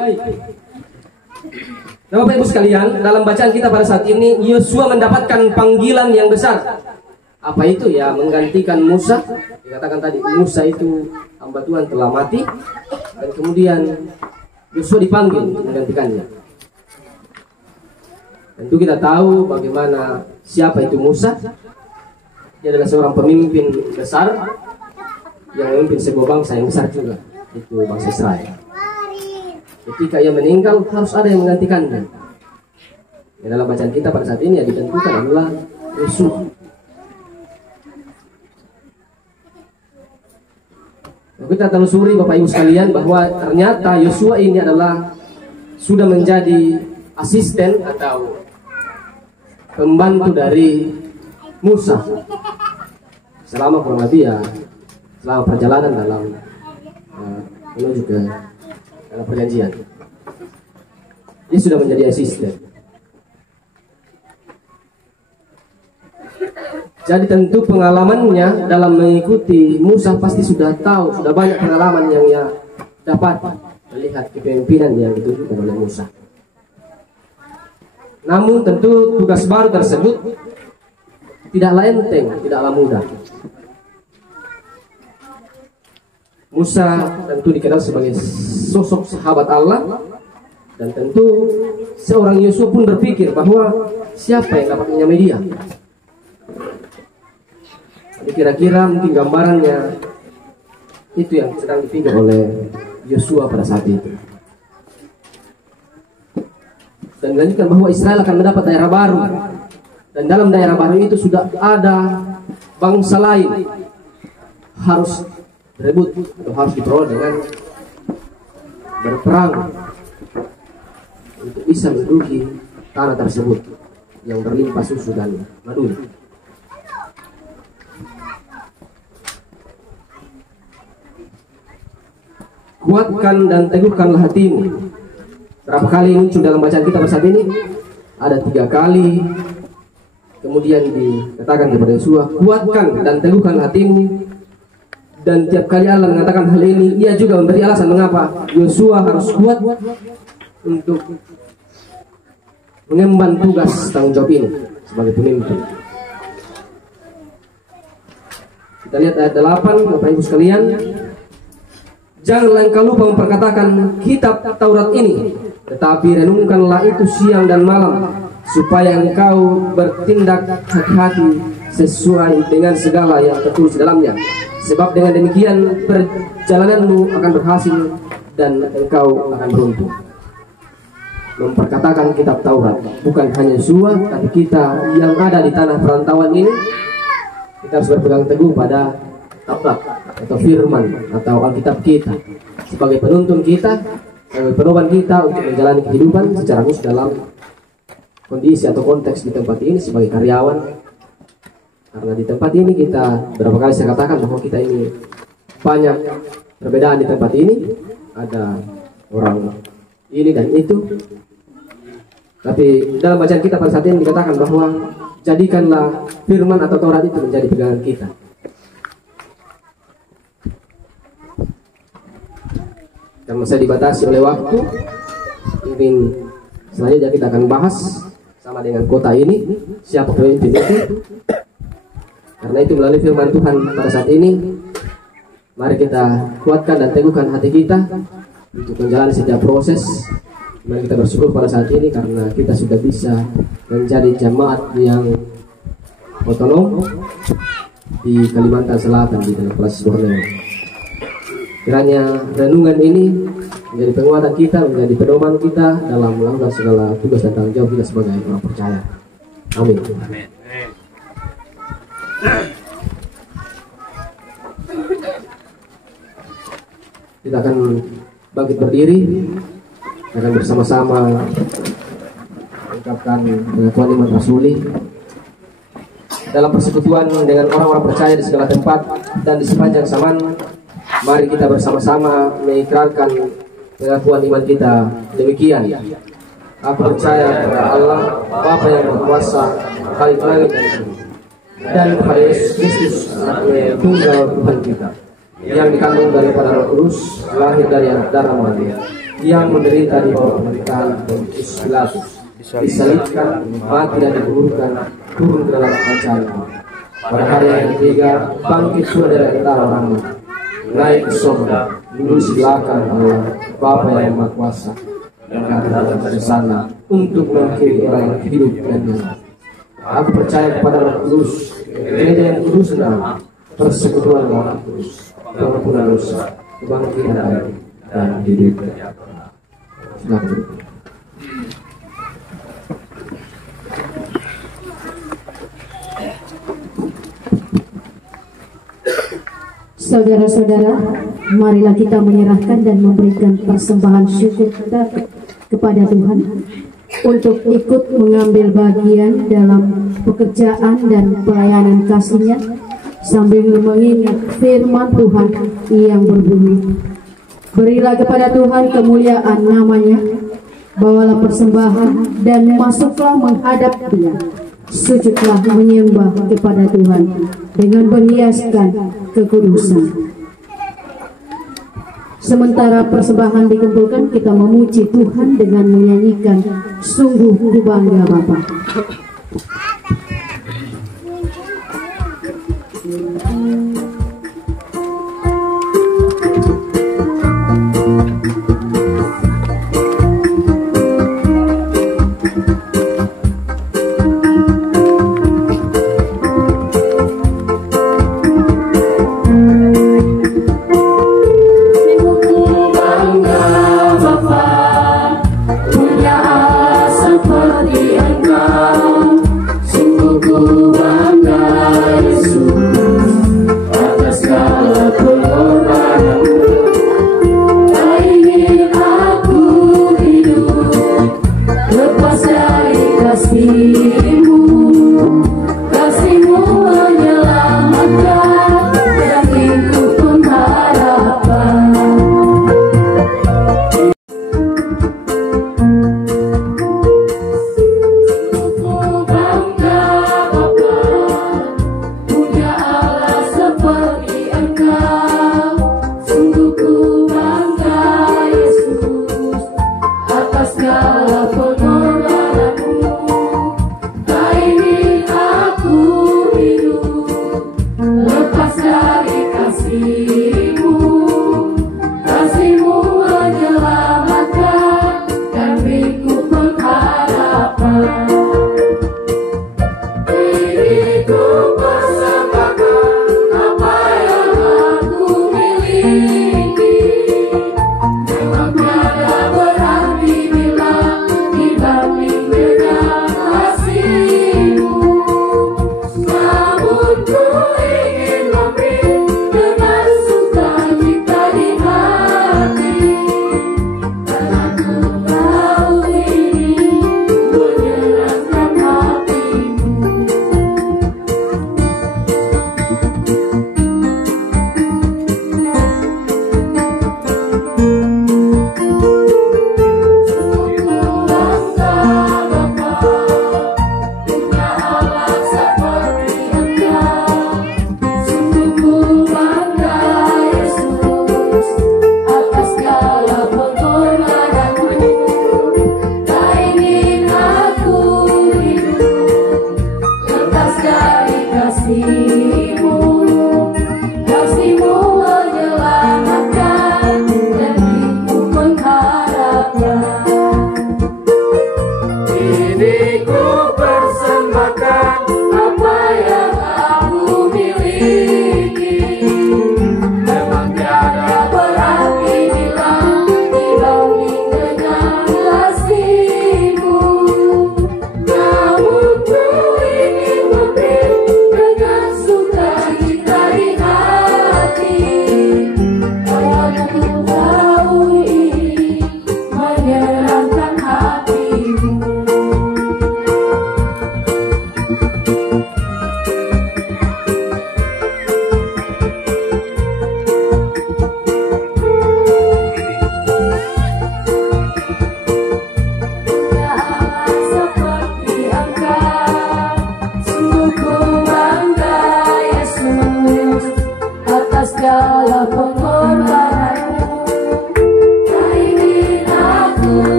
Nah, Bapak Ibu sekalian, dalam bacaan kita pada saat ini Yosua mendapatkan panggilan yang besar. Apa itu ya? Menggantikan Musa. Dikatakan tadi Musa itu hamba Tuhan telah mati dan kemudian Yosua dipanggil menggantikannya. Tentu kita tahu bagaimana siapa itu Musa. Dia adalah seorang pemimpin besar yang memimpin sebuah bangsa yang besar juga, itu bangsa Israel. Ketika ia meninggal harus ada yang menggantikannya. Yang dalam bacaan kita pada saat ini yang ditentukan adalah Yosua. Kita telusuri Bapak Ibu sekalian bahwa ternyata Yosua ini adalah sudah menjadi asisten atau pembantu dari Musa selama kurang lebih ya selama perjalanan dalam menuju ke perjanjian. Dia sudah menjadi asisten. Jadi tentu pengalamannya dalam mengikuti Musa pasti sudah tahu, sudah banyak pengalaman yang ia dapat melihat kepemimpinan yang ditunjukkan oleh Musa. Namun tentu tugas baru tersebut tidaklah enteng, tidaklah mudah. Musa tentu dikenal sebagai sosok sahabat Allah dan tentu seorang Yosua pun berpikir bahwa siapa yang dapat menyamai dia. Kira-kira mungkin gambarannya itu yang sedang dipikir oleh Yosua pada saat itu. Dan dilanjutkan bahwa Israel akan mendapat daerah baru. Dan dalam daerah baru itu sudah ada bangsa lain harus berebut atau harus diperoleh dengan berperang untuk bisa menduduki tanah tersebut yang berlimpah susu dan madu. Kuatkan dan teguhkanlah hatimu. Berapa kali muncul dalam bacaan kita pada saat ini? Ada 3 kali. Kemudian dikatakan kepada Yosua, kuatkan dan teguhkan hatimu. Dan tiap kali Allah mengatakan hal ini, ia juga memberi alasan mengapa Yosua harus kuat untuk mengemban tugas tanggung jawab ini sebagai pemimpin. Kita lihat ayat 8, Bapak Ibu sekalian. Janganlah engkau lupa memperkatakan kitab Taurat ini, tetapi renungkanlah itu siang dan malam, supaya engkau bertindak hati-hati sesuai dengan segala yang tertulis dalamnya. Sebab dengan demikian perjalananmu akan berhasil dan engkau akan beruntung. Memperkatakan kitab Taurat bukan hanya Yosua, tapi kita yang ada di tanah perantauan ini, kita harus berpegang teguh pada Taurat atau firman atau Alkitab kita sebagai penuntun kita, sebagai pedoman kita untuk menjalani kehidupan secara khusus dalam kondisi atau konteks di tempat ini sebagai karyawan. Karena di tempat ini kita berapa kali saya katakan bahwa kita ini banyak perbedaan di tempat ini, ada orang ini dan itu. Tapi dalam bacaan kita pada saat ini dikatakan bahwa jadikanlah firman atau Taurat itu menjadi pegangan kita. Karena saya dibatasi oleh waktu, mungkin selanjutnya kita akan bahas sama dengan kota ini, siapa pemimpin itu. Karena itu melalui firman Tuhan pada saat ini, mari kita kuatkan dan teguhkan hati kita untuk menjalani setiap proses. Mari kita bersyukur pada saat ini karena kita sudah bisa menjadi jemaat yang otonom di Kalimantan Selatan di dalam Provinsi Borneo. Kiranya renungan ini menjadi penguatan kita, menjadi pedoman kita dalam melakukan segala tugas dan tanggung jawab kita sebagai orang percaya. Amin. Kita akan bangkit berdiri, akan bersama-sama mengucapkan pengakuan iman rasuli dalam persekutuan dengan orang-orang percaya di segala tempat dan di sepanjang zaman. Mari kita bersama-sama mengikrarkan pengakuan iman kita demikian. Aku percaya kepada Allah, Bapa yang berkuasa, Khalik langit dan bumi, dan kepada Yesus Kristus, Anaknya tunggal Tuhan kita, yang dikandung daripada Roh Kudus, lahir dari anak darah Maria, yang menderita di bawah pemerintahan Pontius Pilatus, disalibkan, mati dan dikuburkan, turun ke dalam kerajaan Allah. Pada hari yang ketiga, bangkit pula dari antara orang mati, naik ke surga, duduk di belakang Allah, Bapa yang Maha Kuasa, dan akan dari sana untuk mengakhiri orang yang hidup dan mati. Aku percaya kepada Roh Kudus, gereja yang kudus dan persekutuan Roh Kudus, pengampunan dosa, kebangkitan dan hidup. Silakan. Saudara-saudara, marilah kita menyerahkan dan memberikan persembahan syukur kita kepada Tuhan untuk ikut mengambil bagian dalam pekerjaan dan pelayanan kasih-Nya sambil mengingat firman Tuhan yang berbunyi, berilah kepada Tuhan kemuliaan namanya, bawalah persembahan dan masuklah menghadap Dia, sujudlah menyembah kepada Tuhan dengan berhiaskan kekudusan. Sementara persembahan dikumpulkan, kita memuji Tuhan dengan menyanyikan Sungguh Ku Bangga Bapa.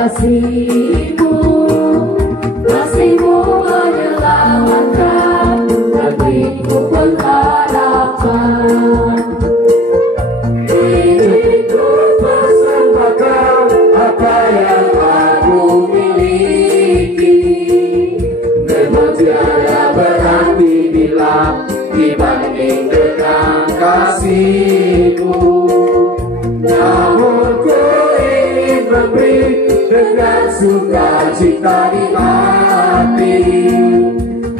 kasih-Mu, kasih-Mu menyelamatkan, hatiku pengharapan. Diriku persembahkan apa yang aku miliki, memang tiada berarti bila dibanding dengan kasih-Mu. Namun ku ingin memberi dengan sukacita di hati,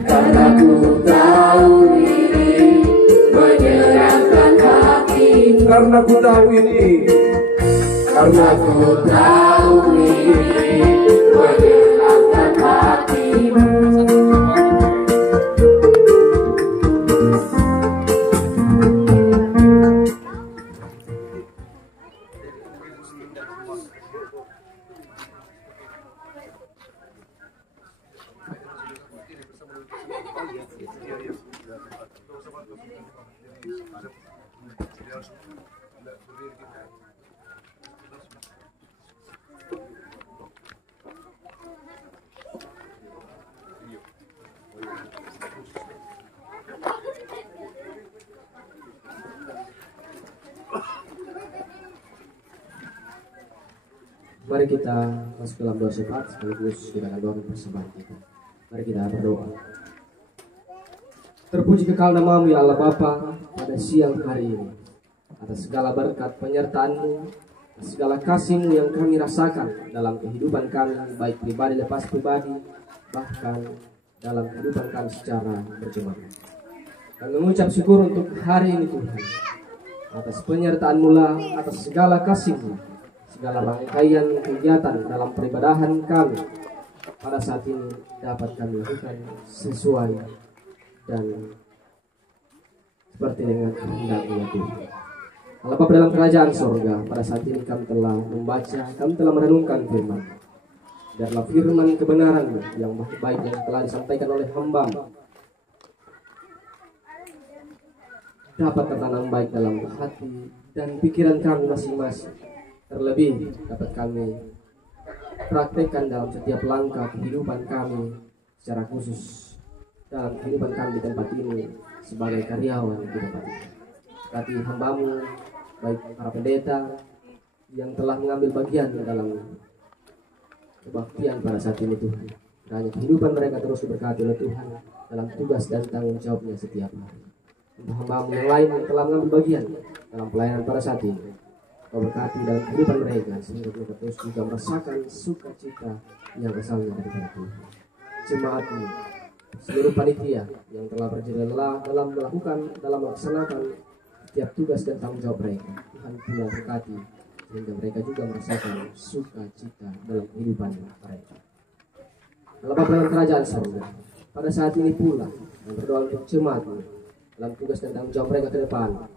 karena ku tahu ini menyenangkan hati. Karena ku tahu ini, Karena ku tahu ini menyenangkan hati-Mu. Mari kita masuk dalam doa syafaat sekaligus kita akan doakan persembahan kita. Mari kita berdoa. Terpuji kekal nama-Mu ya Allah Bapa pada siang hari ini, atas segala berkat penyertaan-Mu, atas segala kasih-Mu yang kami rasakan dalam kehidupan kami, baik pribadi lepas pribadi, bahkan dalam kehidupan kami secara berjemaah. Kami mengucap syukur untuk hari ini Tuhan, atas penyertaan-Mu lah, atas segala kasih-Mu, segala rangkaian kegiatan dalam peribadahan kami pada saat ini dapat kami lakukan sesuai dan seperti dengan kehendak-Mu Tuhan. Allah Bapa dalam kerajaan sorga, pada saat ini kami telah membaca, kami telah merenungkan firman. Biarlah firman kebenaran-Mu yang baik yang telah disampaikan oleh hamba-Mu dapat tertanam baik dalam hati dan pikiran kami masing-masing. Terlebih dapat kami praktekkan dalam setiap langkah kehidupan kami, secara khusus dalam kehidupan kami di tempat ini sebagai karyawan di tempat ini. Berkati hamba-Mu, baik para pendeta yang telah mengambil bagian dalam kebaktian pada saat ini Tuhan. Kiranya kehidupan mereka terus diberkati oleh Tuhan dalam tugas dan tanggung jawabnya setiap hari. Untuk hamba-Mu yang lain yang telah mengambil bagian dalam pelayanan pada saat ini, Kau berkati dalam kehidupan mereka sehingga mereka terus juga merasakan sukacita yang asalnya daripada Tuhan. Jemaat-Mu, seluruh panitia yang telah berjaya dalam melaksanakan setiap tugas dan tanggung jawab mereka, Tuhan pula berkati sehingga mereka juga merasakan sukacita dalam kehidupan mereka. Dalam dalam kerajaan surga, pada saat ini pula yang berdoa untuk jemaat-Mu dalam tugas dan tanggung jawab mereka ke depan,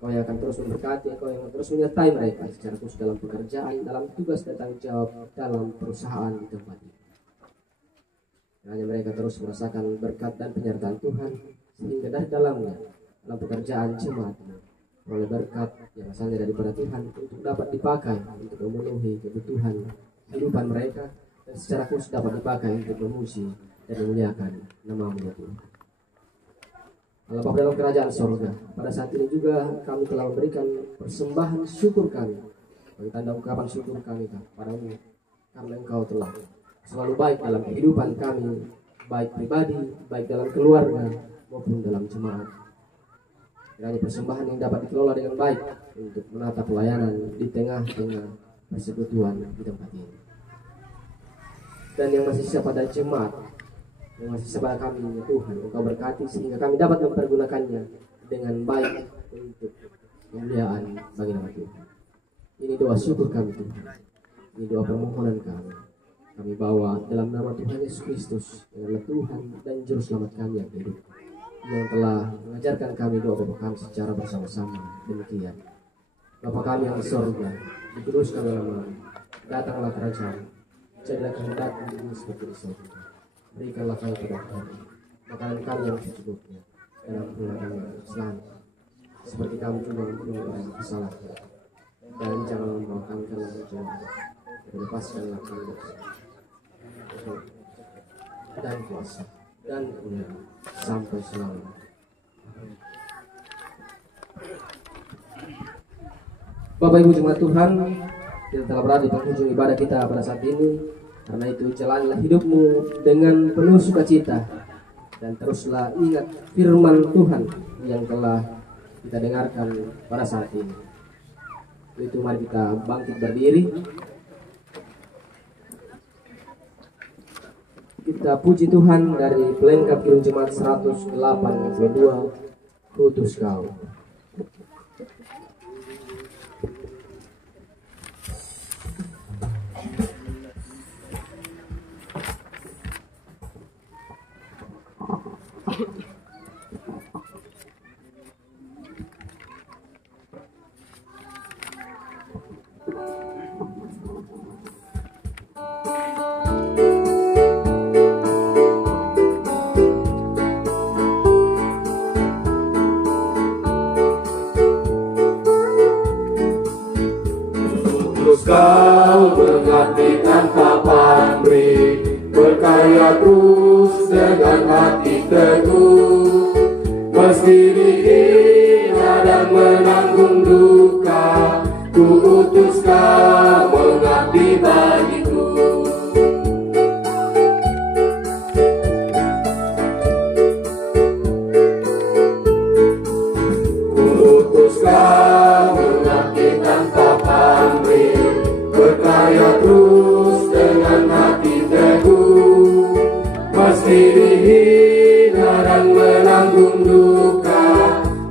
Kau yang akan terus memberkati, Kau yang akan terus menyertai mereka secara khusus dalam pekerjaan, dalam tugas dan tanggung jawab dalam perusahaan di tempat ini. Hanya mereka terus merasakan berkat dan penyertaan Tuhan, sehingga dari dalamnya, dalam pekerjaan jemaat-Mu, oleh berkat yang asalnya daripada Tuhan untuk dapat dipakai untuk memenuhi kebutuhan kehidupan mereka, dan secara khusus dapat dipakai untuk memuji dan memuliakan nama-Mu ya Tuhan. Allah Bapa dalam kerajaan sorga, pada saat ini juga kami telah memberikan persembahan syukur kami, bagi tanda ungkapan syukur kami kepada-Mu, karena Engkau telah selalu baik dalam kehidupan kami, baik pribadi, baik dalam keluarga maupun dalam jemaat. Kiranya persembahan yang dapat dikelola dengan baik untuk menata pelayanan di tengah-tengah persekutuan di tempat ini. Dan yang masih sisa pada jemaat, yang masih sisa pada kami ya Tuhan, Engkau berkati sehingga kami dapat mempergunakannya dengan baik untuk kemuliaan bagi nama Tuhan. Ini doa syukur kami Tuhan, ini doa permohonan kami. Kami bawa dalam nama Tuhan Yesus Kristus, yang Tuhan dan Juru Selamat kami yang hidup, yang telah mengajarkan kami doa Bapa kami secara bersama-sama. Demikian, Bapa kami yang di sorga, dikuduskan nama-Mu, datanglah kerajaan, jadilah kehendak-Mu di bumi seperti di sorga. Berikanlah kami pada kami makanan kami yang secukupnya, dan ampunilah kami kesalahan, seperti kami juga mengampuni orang yang bersalah, dan jangan membawa kami ke dalam pencobaan, lepaskanlah kami dan kuasa dan kemuliaan sampai selalu. Bapak Ibu jemaat Tuhan, kita telah berada di penghujung ibadah kita pada saat ini. Karena itu jalanilah hidupmu dengan penuh sukacita dan teruslah ingat firman Tuhan yang telah kita dengarkan pada saat ini. Itu mari kita bangkit berdiri. Kita puji Tuhan dari pelengkap Kidung Jemaat 182, Kutus Kau. Kau mengerti tanpa pamrih, berkarya terus dengan hati teguh, meski dihina dan menanggung duka, ku utus kau mengabdi bagiku. Ku utus kau mengabdi tanpa pamrih, berkarya terus dengan hati teguh, meski dihina dan menanggung duka,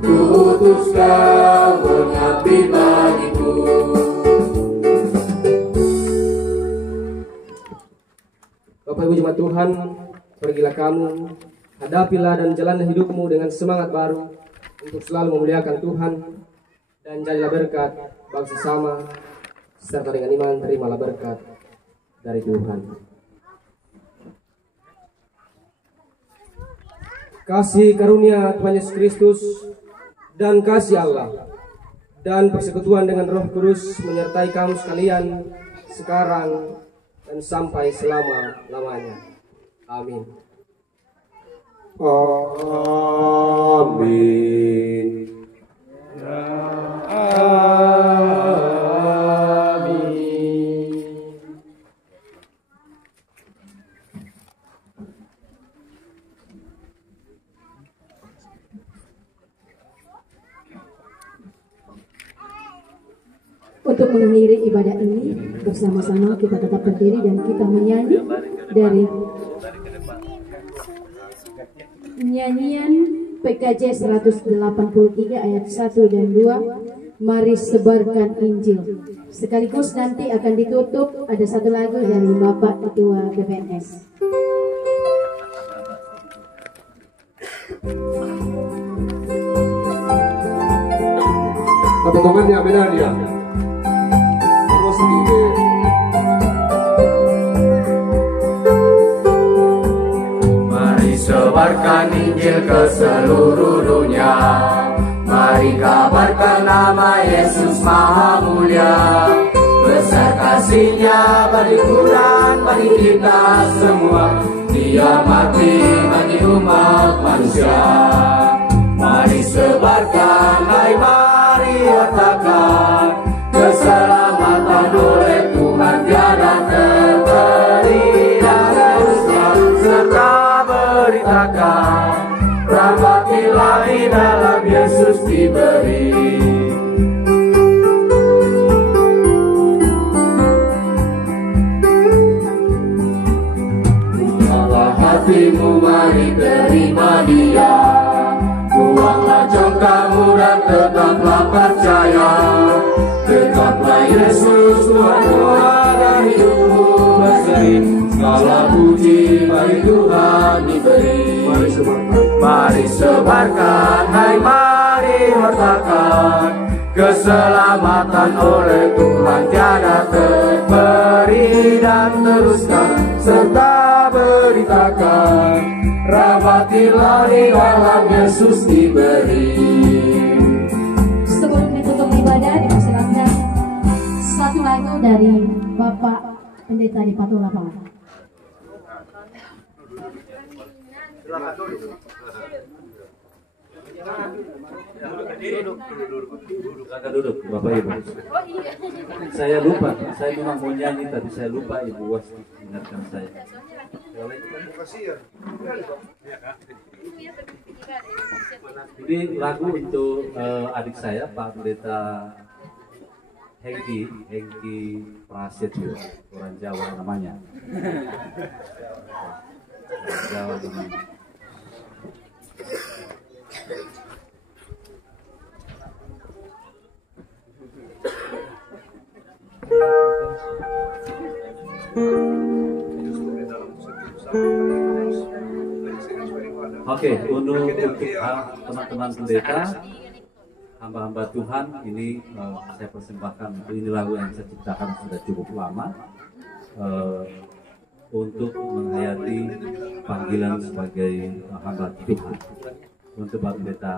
ku utus kau mengabdi bagiku. Bapak Ibu jemaat Tuhan, pergilah kamu, hadapilah dan jalanlah hidupmu dengan semangat baru untuk selalu memuliakan Tuhan, dan jadilah berkat bagi sesama, serta dengan iman terimalah berkat dari Tuhan. Kasih karunia Tuhan Yesus Kristus dan kasih Allah dan persekutuan dengan Roh Kudus menyertai kamu sekalian sekarang dan sampai selama-lamanya. Amin. Amin. Untuk mengakhiri ibadah ini bersama-sama kita tetap berdiri dan kita menyanyi dari nyanyian PKJ 183 ayat 1 dan 2, Mari Sebarkan Injil. Sekaligus nanti akan ditutup ada satu lagu dari Bapak Ketua BPNS. Potongannya beda dia. Terus di Mari sebarkan Injil ke seluruh dunia, mari kabarkan nama Yesus Maha Mulia. Besar kasih-Nya bagi Quran, bagi kita semua, Dia mati bagi umat manusia. Mari sebarkan, hai mari wartakan, keselamatan oleh Tuhan tiada terperi, dan teruskan serta beritakan, rahmat ilahi dalam Yesus diberi. Buanglah hatimu, mari terima Dia, buanglah congkakmu dan tetaplah percaya. Tetaplah Yesus Tuhan dan hidupmu berseri, segala puji bagi Tuhan diberi. Mari sebarkan, hai mari wartakan, keselamatan oleh Tuhan tiada terperi, dan teruskan serta beritakan, rahmat ilahi dalam Yesus diberi. Sebelum ditutup ibadah, dipersilakan satu lagu dari Bapak pendeta di Patu Lapangan. Silakan duduk, Bapak Ibu. Saya lupa, saya memang mau nyanyi tapi saya lupa Ibu Was ingatkan saya. Ini lagu untuk adik saya Pak Pendeta Hengki Prasetyo, orang Jawa namanya. Jawa namanya. Oke, untuk teman-teman pendeta, hamba-hamba Tuhan, ini saya persembahkan. Ini lagu yang saya ciptakan sudah cukup lama untuk menghayati panggilan sebagai hamba Tuhan untuk Pak Pendeta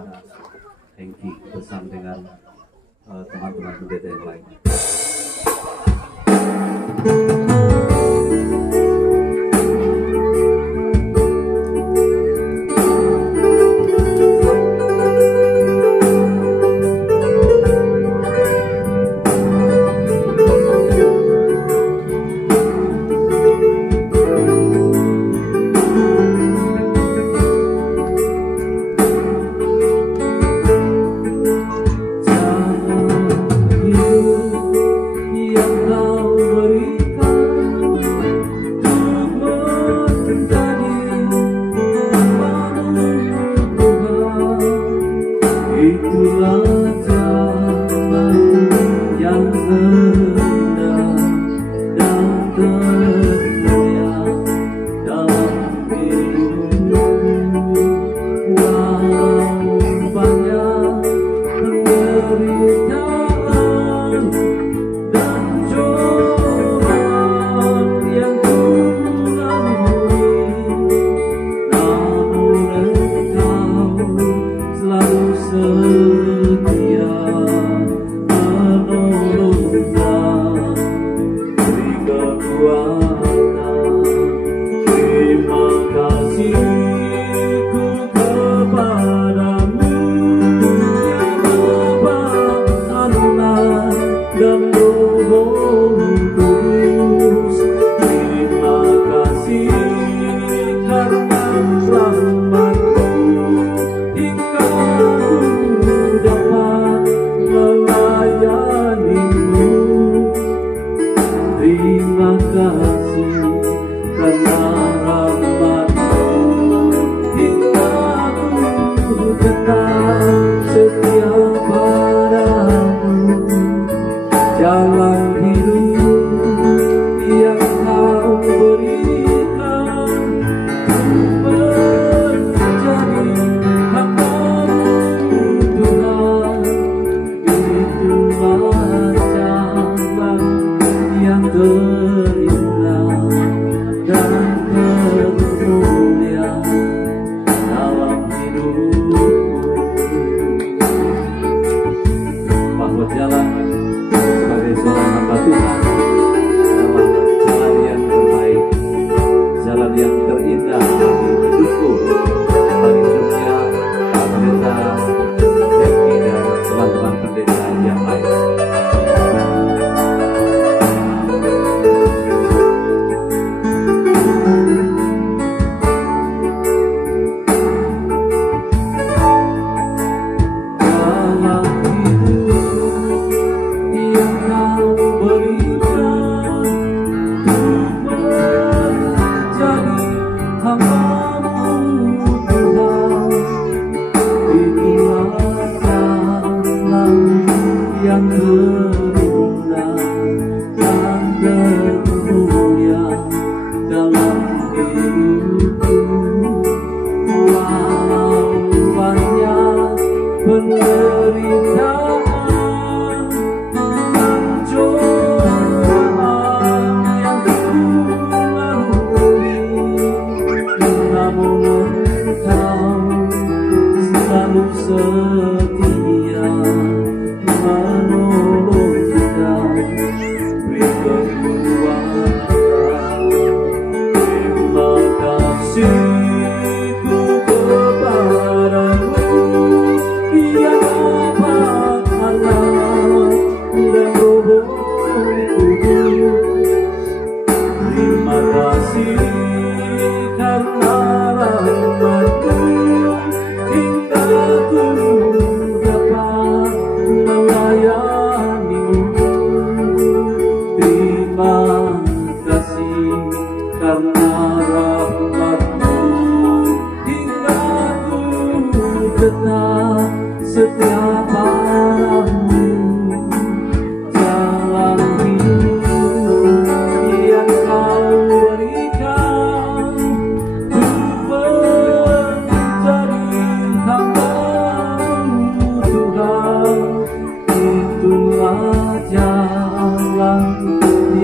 Hengki bersama dengan teman-teman pendeta yang lain.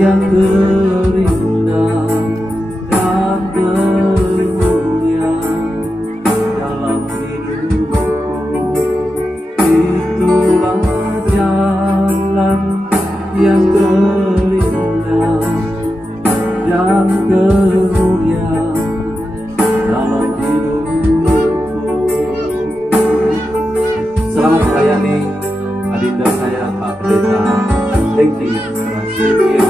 yang terindah dan termulia dalam hidupku. Itulah jalan yang terindah dan termulia dalam hidupku. Selamat melayani adinda saya Pak Pendeta Hengki Prasetyo.